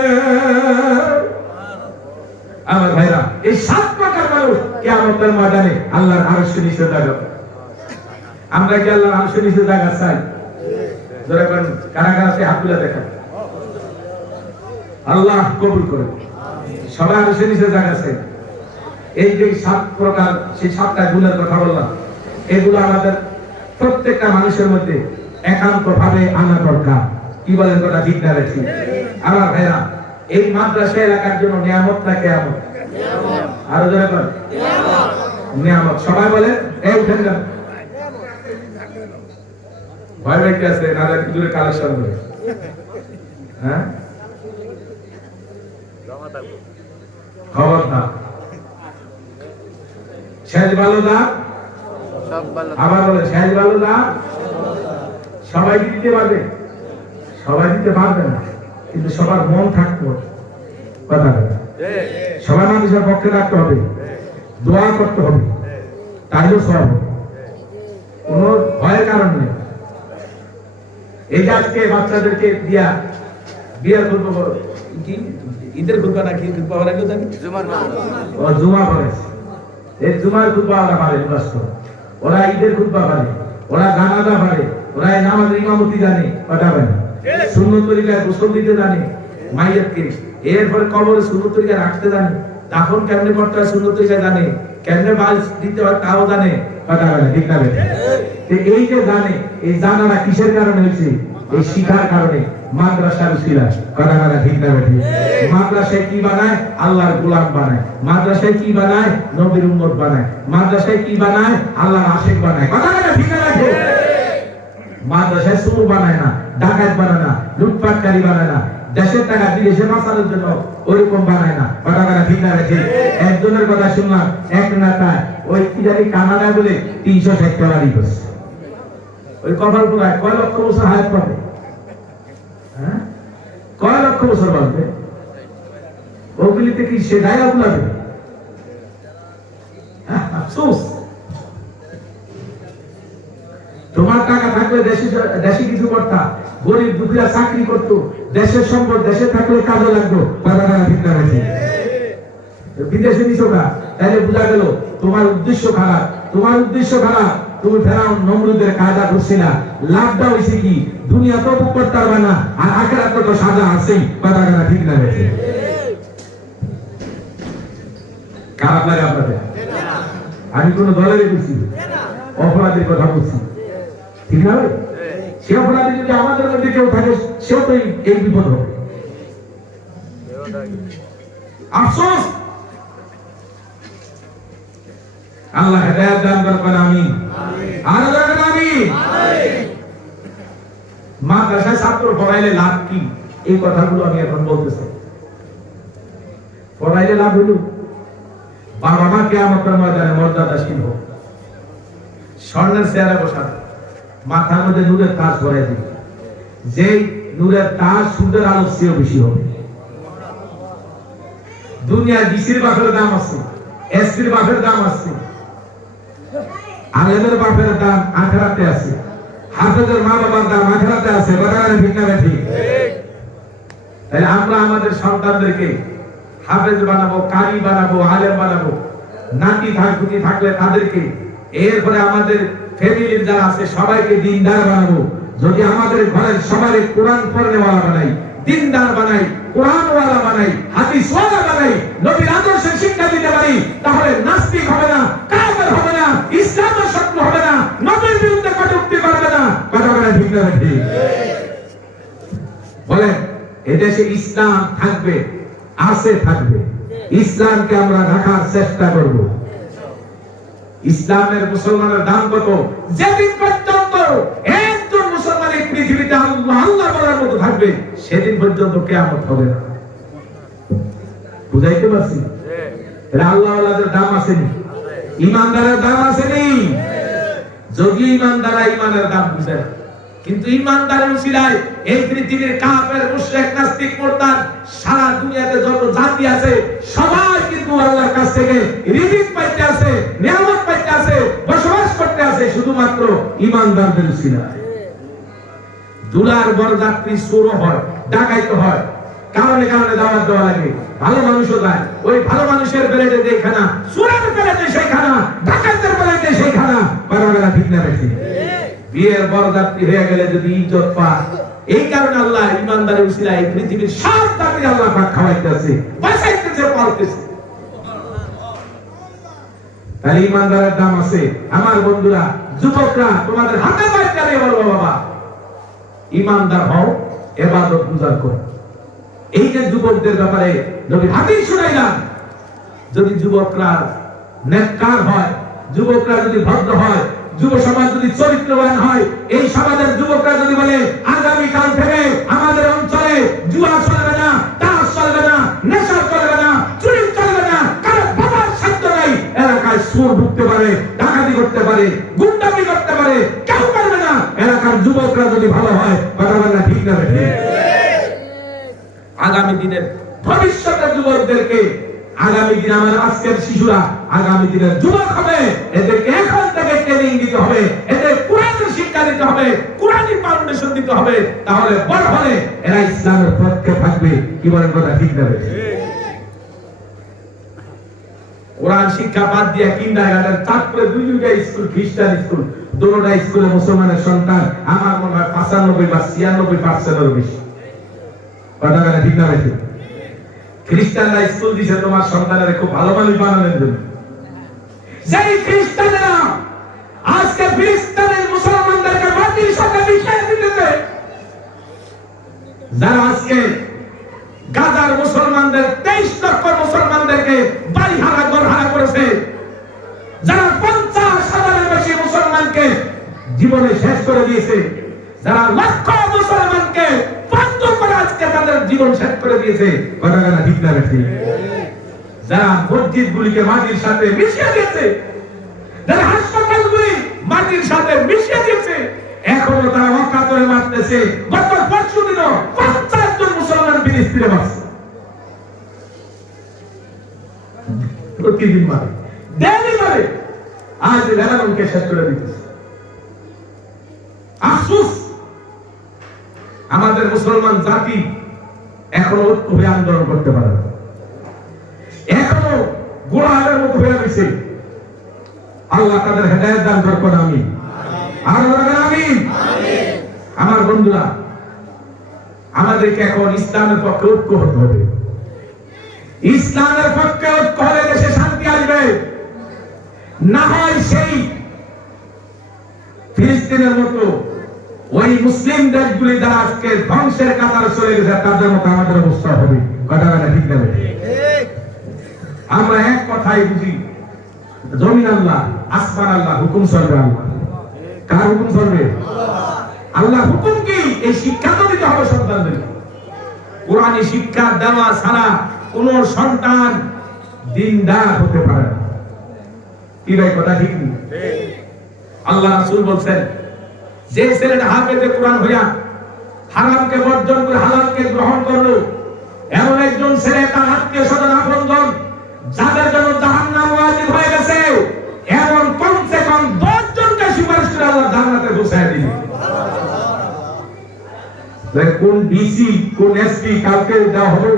আমার ভাইরা, এই 7 প্রকার মানুষ কিয়ামতের ময়দানে আল্লাহর আরশের নিচে জায়গা পাবে। আমরা কি আল্লাহর আরশের নিচে জায়গা চাই? যারা কোন কারাগারে হাত তুলে দেখেন, আল্লাহ কবুল করে। সবাই আরশের নিচে জায়গা চাই। এই যে 7 প্রকার, সেই 7টা গুণের কথা বললাম, এগুলো আমাদের প্রত্যেকটা মানুষের মধ্যে একান্ত ভাবে আনা দরকার। কি বলেন কথা ঠিক না ঠিক? আমার ভাইরা, এই মাদ্রাসা এলাকার জন্য নিয়ামত না কিয়ামত? আরো যারা বলেন নিয়ামত। সবাই বলে এই উঠেন না, ভয় রেখে আছে না, দূরে কালেকশন করে। হ্যাঁ, খবর না, শেষ ভালো না, আবার বলে শেষ ভালো না। সবাই দিতে পারবে? সবাই দিতে পারবে না, কিন্তু সবার মন থাকতে কথা বলে, সবাই মানুষের পক্ষে রাখতে হবে, দোয়া করতে হবে, তাইলেও সব হবে, কোনো ভয়ের কারণ নেই। এই যে আজকে বাচ্চাদেরকে দিয়া বিয়ার করবো, ঈদের খুতবা নাকি জুমা পড়ে, এই জুমার খুতবা ওরা পারে, ওরা ঈদের খুতবা পারে, ওরা জানাজা পড়ে, ওরা নামাজের ইমামতি জানে, কথা বলে সুন্নত তরিকায় গোসল দিতে জানে মাইয়াতকে, এরপরে কবরে সুন্নত তরিকায় রাখতে জানে, দাফন কেমনে করতে হয় সুন্নত তরিকায় জানে, কেমনে বাল দিতে হয় তাও জানে, কথা বলে ঠিক না? এই যে জানে, এই জানাটা কিসের কারণে হয়েছে? এই শিখার কারণে। মাদ্রাসার উসিলা, কথা বলে ঠিক না? মাদ্রাসায় কি বানায়? আল্লাহর গোলাম বানায়। মাদ্রাসায় কি বানায়? নবীর উম্মত বানায়। মাদ্রাসায় কি বানায়? আল্লাহর আশিক বানায়, কথা বলে ঠিক না? মাদ্রাসায় চোর বানায় না, ডাকাত বানায় না, লুটপাটকারী বানায় না, দেশের টাকা বিদেশে বাঁচানোর জন্য ওরকম বানায় না, কথা বলে ঠিক না? একজনের কথা শুনলাম, এক নেতা ওই কি জানি কানাডা বলে 360 বাড়ি করছে। ওই কপাল পোড়ায় কয় লক্ষ বছর হায়াত পাবে? হ্যাঁ, কয় লক্ষ বছর বাঁচবে? ওগুলিতে কি সে জায়গা গুলাবে? আফসোস। তোমার টাকা থাকলে দেশে কিছু করতা, গরিব দুঃখীরা চাকরি করত, দেশের সম্পদ দেশে থাকলে কাজে লাগতো, ঠিক না? বিদেশে নিছো না, তাহলে বোঝা গেল তোমার উদ্দেশ্য খারাপ। তোমার উদ্দেশ্য খারাপ, তুমি ফেরাউন নমরুদের কায়দা করছি না, লাভটা হয়েছে কি? দুনিয়া তো উপভোগ করতে পারবে না, আর আখিরাত তো সাজা আছেই, কথা ঠিক না? খারাপ লাগে আপনাদের? আমি কোন দলের বলছি, অপরাধের কথা বলছি, ঠিক না? সে অপরাধী যদি আমাদের মধ্যে কেউ থাকে, সেও তো এই বিপদ হবে। আফসোস। আল্লাহ হেদায়েত দান করবেন, আমিন। আর বলেন আমিন। মাদ্রাসায় ছাত্র পড়াইলে লাভ কি? এই কথাগুলো আমি এখন বলতেছি। পড়াইলে লাভ হলো বাবা মা কিয়ামতের ময়দানে মর্যাদাশীল হোক, স্বর্ণের চেয়ারে বসাবে, মাথার মধ্যে নূরের তাজ পরাই দিবে, যেই নূরের তাজ সূর্যের আলোর চেয়েও বেশি হবে। দুনিয়ায় ডিসির বাপের দাম আছে, এসপির বাপের দাম আছে, আলেমের বাপের দাম আখিরাতে আছে, হাফেজের মা বাবার দাম আখিরাতে আছে, বলেন ঠিক না? ঠিক। তাহলে আমরা আমাদের সন্তানদেরকে হাফেজ বানাবো, কারি বানাবো, আলেম বানাবো, নাতি থাকুতি থাকলে তাদেরকে, এরপরে আমাদের ফ্যামিলির যারা আছে সবাইকে দিনদার বানাবো। যদি আমাদের ঘরের সবাই কোরআন পড়নেওয়ালা বানাই, দিনদার বানাই, কোরআনওয়ালা বানাই, হাদিসওয়ালা বানাই, নবীর আদর্শের শিক্ষা দিতে পারি, তাহলে নাস্তিক হবে না, কাফের হবে না, ইসলামের শত্রু হবে না, নবীর বিরুদ্ধে কটূক্তি করবে না, কথা বলে ঠিক না? ঠিক। বলেন এদেশে ইসলাম থাকবে, আছে থাকবে, ইসলামকে আমরা রাখার চেষ্টা করব। ইসলামের মুসলমানের দাম কত? যেদিন পর্যন্ত একজন মুসলমান এই পৃথিবীতে আল্লাহ আল্লাহ বলার মতো থাকবে, সেদিন পর্যন্ত কিয়ামত হবে না। বুঝাইতে পারছি? আল্লাহ ওয়ালাদের দাম আসেনি, ইমানদারের দাম আসেনি। যদি ইমানদারা ইমানের দাম বুঝে, কিন্তু ইমানদারের উসিলায় এই পৃথিবীর কাফের, মুশরিক, নাস্তিক, মুরতাদ, সারা দুনিয়াতে যত জাতি আছে সবাই কিন্তু আল্লাহর কাছ থেকে রিজিক পাইতে আছে, নিয়ামত পাইতে আছে, বসবাস করতে আছে শুধুমাত্র ইমানদারদের উসিলায়। দুলার বরযাত্রী চোর হয়, ডাকাইত হয়, কারণে কারণে দাওয়াত দেওয়া লাগে, ভালো মানুষও যায়, ওই ভালো মানুষের প্লেটে যে খানা, চোরের প্লেটে সেই খানা, ডাকাইতের প্লেটে সেই খানা, বারবার ঠিক না? ঠিক। বিয়ের বরযাত্রী হয়ে গেলে যদি ইজ্জত পায়, এই কারণে আল্লাহ ইমানদারের উসিলায় এই পৃথিবীর সব জাতির আল্লাহ পাক খাওয়াইতেছে, বাঁচাইতেছে, পালতেছে। তাহলে ইমানদারের দাম আছে। আমার বন্ধুরা, যুবকরা, তোমাদের হাতে পায়ে দাঁড়িয়ে বলবো, বাবা ইমানদার হও, ইবাদত গুজার করো। এই যে যুবকদের ব্যাপারে নবী হাদিস শুনাইলাম, যদি যুবকরা নেককার হয়, যুবকরা যদি ভদ্র হয়, যুব সমাজ যদি চরিত্রবান হয়, এই সমাজের যুবকরা যদি বলে আগামী কাল থেকে আমাদের অঞ্চলে জুয়া চলবে না, তাস চলবে না, নেশা চলবে না, চুরি চলবে না, কারো বাবার সাধ্য নাই, এলাকায় চোর ঢুকতে পারে, ডাকাতি করতে পারে, গুন্ডামি করতে পারে, কেউ পারবে না। এলাকার যুবকরা যদি ভালো হয়, কথা বলে ঠিক না? ঠিক। আগামী দিনের ভবিষ্যতের যুবকদেরকে, আগামী দিন আমার আজকের শিশুরা আগামী দিনের যুবক হবে, এদেরকে এখন থেকে ট্রেনিং দিতে হবে, এদের কোরআনের শিক্ষা দিতে হবে, কোরআনের ফাউন্ডেশন দিতে হবে, তাহলে বড় হলে এরা ইসলামের পক্ষে থাকবে। কি বলেন কথা ঠিক না? কোরআন শিক্ষা বাদ দিয়ে কিন্ডারগার্টেন তারপরে দুইটা স্কুল খ্রিস্টান স্কুল দুটোটা স্কুলে মুসলমানের সন্তান আমার মনে হয় 95 বা 96% বেশি। কথা বলে ঠিক না বেশি? খ্রিস্টানরা স্কুল দিছে তোমার সন্তানের খুব ভালো মানুষ বানানোর জন্য। যেই খ্রিস্টানরা আজকে ফিলিস্তিনের মুসলমানদেরকে মাটির সাথে মিশিয়ে দিতেছে, যারা আজকে গাজার মুসলমানদের 23 লক্ষ মুসলমানদেরকে বাড়ি হারা ঘর হারা করেছে, যারা 50,000-এর বেশি মুসলমানকে জীবনে শেষ করে দিয়েছে, যারা লক্ষ মুসলমানকে বন্ধ করে আজকে তাদের জীবন শেষ করে দিয়েছে, কথা বলা ঠিক না বেশি? যারা মসজিদগুলিকে মাটির সাথে মিশিয়ে দিয়েছে, যারা হাসপাতালগুলি মাটির সাথে মিশিয়ে দিয়েছে, এখনো তারা অকাতরে মারতেছে। গত পরশু দিনও 50 জন মুসলমান ফিলিস্তিনে মারছে, প্রতিদিন মারে, ডেইলি মারে, আজ লেবাননকে শেষ করে দিতেছে। আফসোস, আমাদের মুসলমান জাতি এখনো ঐক্য হয়ে আন্দোলন করতে পারে না, এখনো গোলামের মতো হয়ে রয়েছে। আল্লাহ তাদের হেদায়েত দান করুন, আমিন। আর বলবেন আমিন। আমার বন্ধুরা, আমাদেরকে এখন ইসলামের পক্ষে ঐক্য হতে হবে। ইসলামের পক্ষে ঐক্য হলে দেশে শান্তি আসবে, না হয় সেই ফিলিস্তিনের মতো ওই মুসলিম দেশগুলি যারা আজকে ধ্বংসের কাতারে চলে গেছে তাদের মতো আমাদের অবস্থা হবে। কথা বলা ঠিক না? আমরা এক কথাই বুঝি, জমিন আল্লাহ, আসমান আল্লাহ, হুকুম চলবে আল্লাহ। কার হুকুম চলবে? আল্লাহ হুকুম কি? এই শিক্ষা তো দিতে হবে সন্তানদের। কোরআনী শিক্ষা দেওয়া ছাড়া কোন সন্তান দিনদার হতে পারে না। কি ভাই, কথা ঠিক নেই? আল্লাহ রাসূল বলছেন, যে ছেলেটা হাফেজে কোরআন হইয়া হারামকে বর্জন করে হালালকে গ্রহণ করলো, এমন একজন ছেলে তার আত্মীয় স্বজন আপনজন যাদের জন্য জাহান্নাম ওয়াজিব হয়ে গেছে, এমন কমসে কম 10 জনকে সুপারিশ করে আল্লাহ জান্নাতে পৌঁছায় দিবে। কোন ডিসি কোন এসপি কাউকে দেওয়া হবে?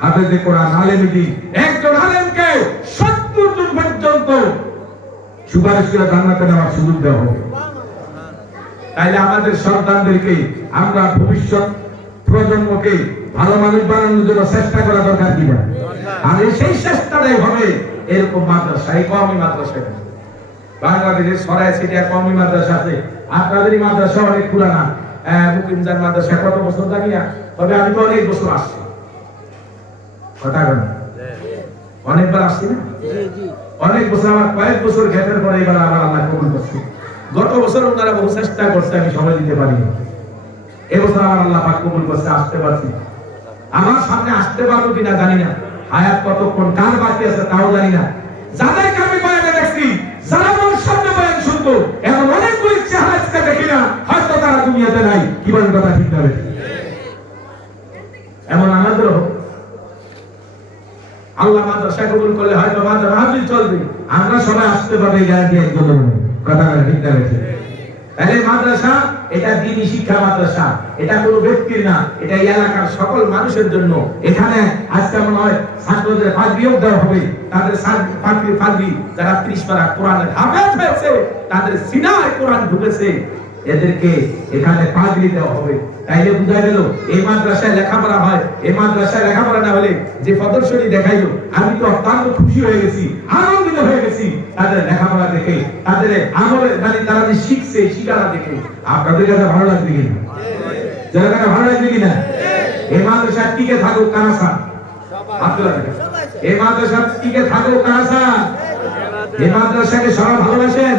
হাফেজে কোরআন আলেমী একজন আলেমকে 70 জন পর্যন্ত সুপারিশ করে জান্নাতে নেওয়ার সুযোগ দেওয়া হবে। তাইলে আমাদের সন্তানদেরকে আমরা ভবিষ্যৎ প্রজন্মকে ভালো মানুষ বানানোর জন্য চেষ্টা করা দরকার কিনা? আর সেই চেষ্টাটাই হবে এরকম মাদ্রাসা, এই কওমি মাদ্রাসা। বাংলাদেশের সরাই সিটিয়া কওমি মাদ্রাসা আছে, আপনাদেরই মাদ্রাসা অনেক পুরানা। মুকিমজান মাদ্রাসা কত বছর জানি না, তবে আমি তো অনেক বছর আসছি। কথা বলেন, অনেকবার আসছি না? অনেক বছর, আমার কয়েক বছর গ্যাপের পরে এবার আবার আল্লাহ কবুল করছে। গত বছর ওনারা বহু চেষ্টা করছে, আমি সময় দিতে পারিনি। এবছর আমার আল্লাহ পাক কবুল করছে, আসতে পারছি। আমার সামনে আসতে পারবো কিনা জানি না, হায়াত কতক্ষণ কার বাকি আছে তাও জানি না। যাদেরকে আমি বয়ানে দেখছি, যারা আমার সামনে বয়ান শুনতো, এমন অনেকগুলি চেহারা আজকে দেখি না, হয়তো তারা দুনিয়াতে নাই। কি বলেন, কথা ঠিক হবে? এমন আমাদেরও আল্লাহ মাদ্রাসা কবুল করলে হয়তো মাদ্রাসা চলবে, আমরা সবাই আসতে পারবে, গ্যারান্টি একদম কথা ঠিক আছে। তাহলে মাদ্রাসা এটা দ্বীনি শিক্ষা মাদ্রাসা, এটা কোনো ব্যক্তির না, এটা এলাকার সকল মানুষের জন্য। এখানে আজকে মনে হয় ছাত্রদের পাগড়িও দেওয়া হবে, তাদের পাগড়ি যারা 30 পারা কোরআনের হাফেজ হয়েছে, তাদের সিনায় কোরআন ঢুকেছে, এদেরকে এখানে পাগড়ি দেওয়া হবে। তাইলে বুঝা গেল এই মাদ্রাসায় লেখাপড়া হয়। এই মাদ্রাসায় লেখাপড়া না হলে যে প্রদর্শনী দেখাইলো, আমি তো অত্যন্ত খুশি হয়ে গেছি, আনন্দিত হয়ে গেছি তাদের লেখাপড়া দেখে, তাদের আমলে মানে তারা যে শিখছে শিখারা দেখে। আপনাদের কাছে ভালো লাগবে কিনা? যারা কাছে ভালো লাগবে কিনা? এই মাদ্রাসা টিকে থাকুক কারাসা, এই মাদ্রাসা টিকে থাকুক কারাসা। এই মাদ্রাসাকে সবাই ভালোবাসেন।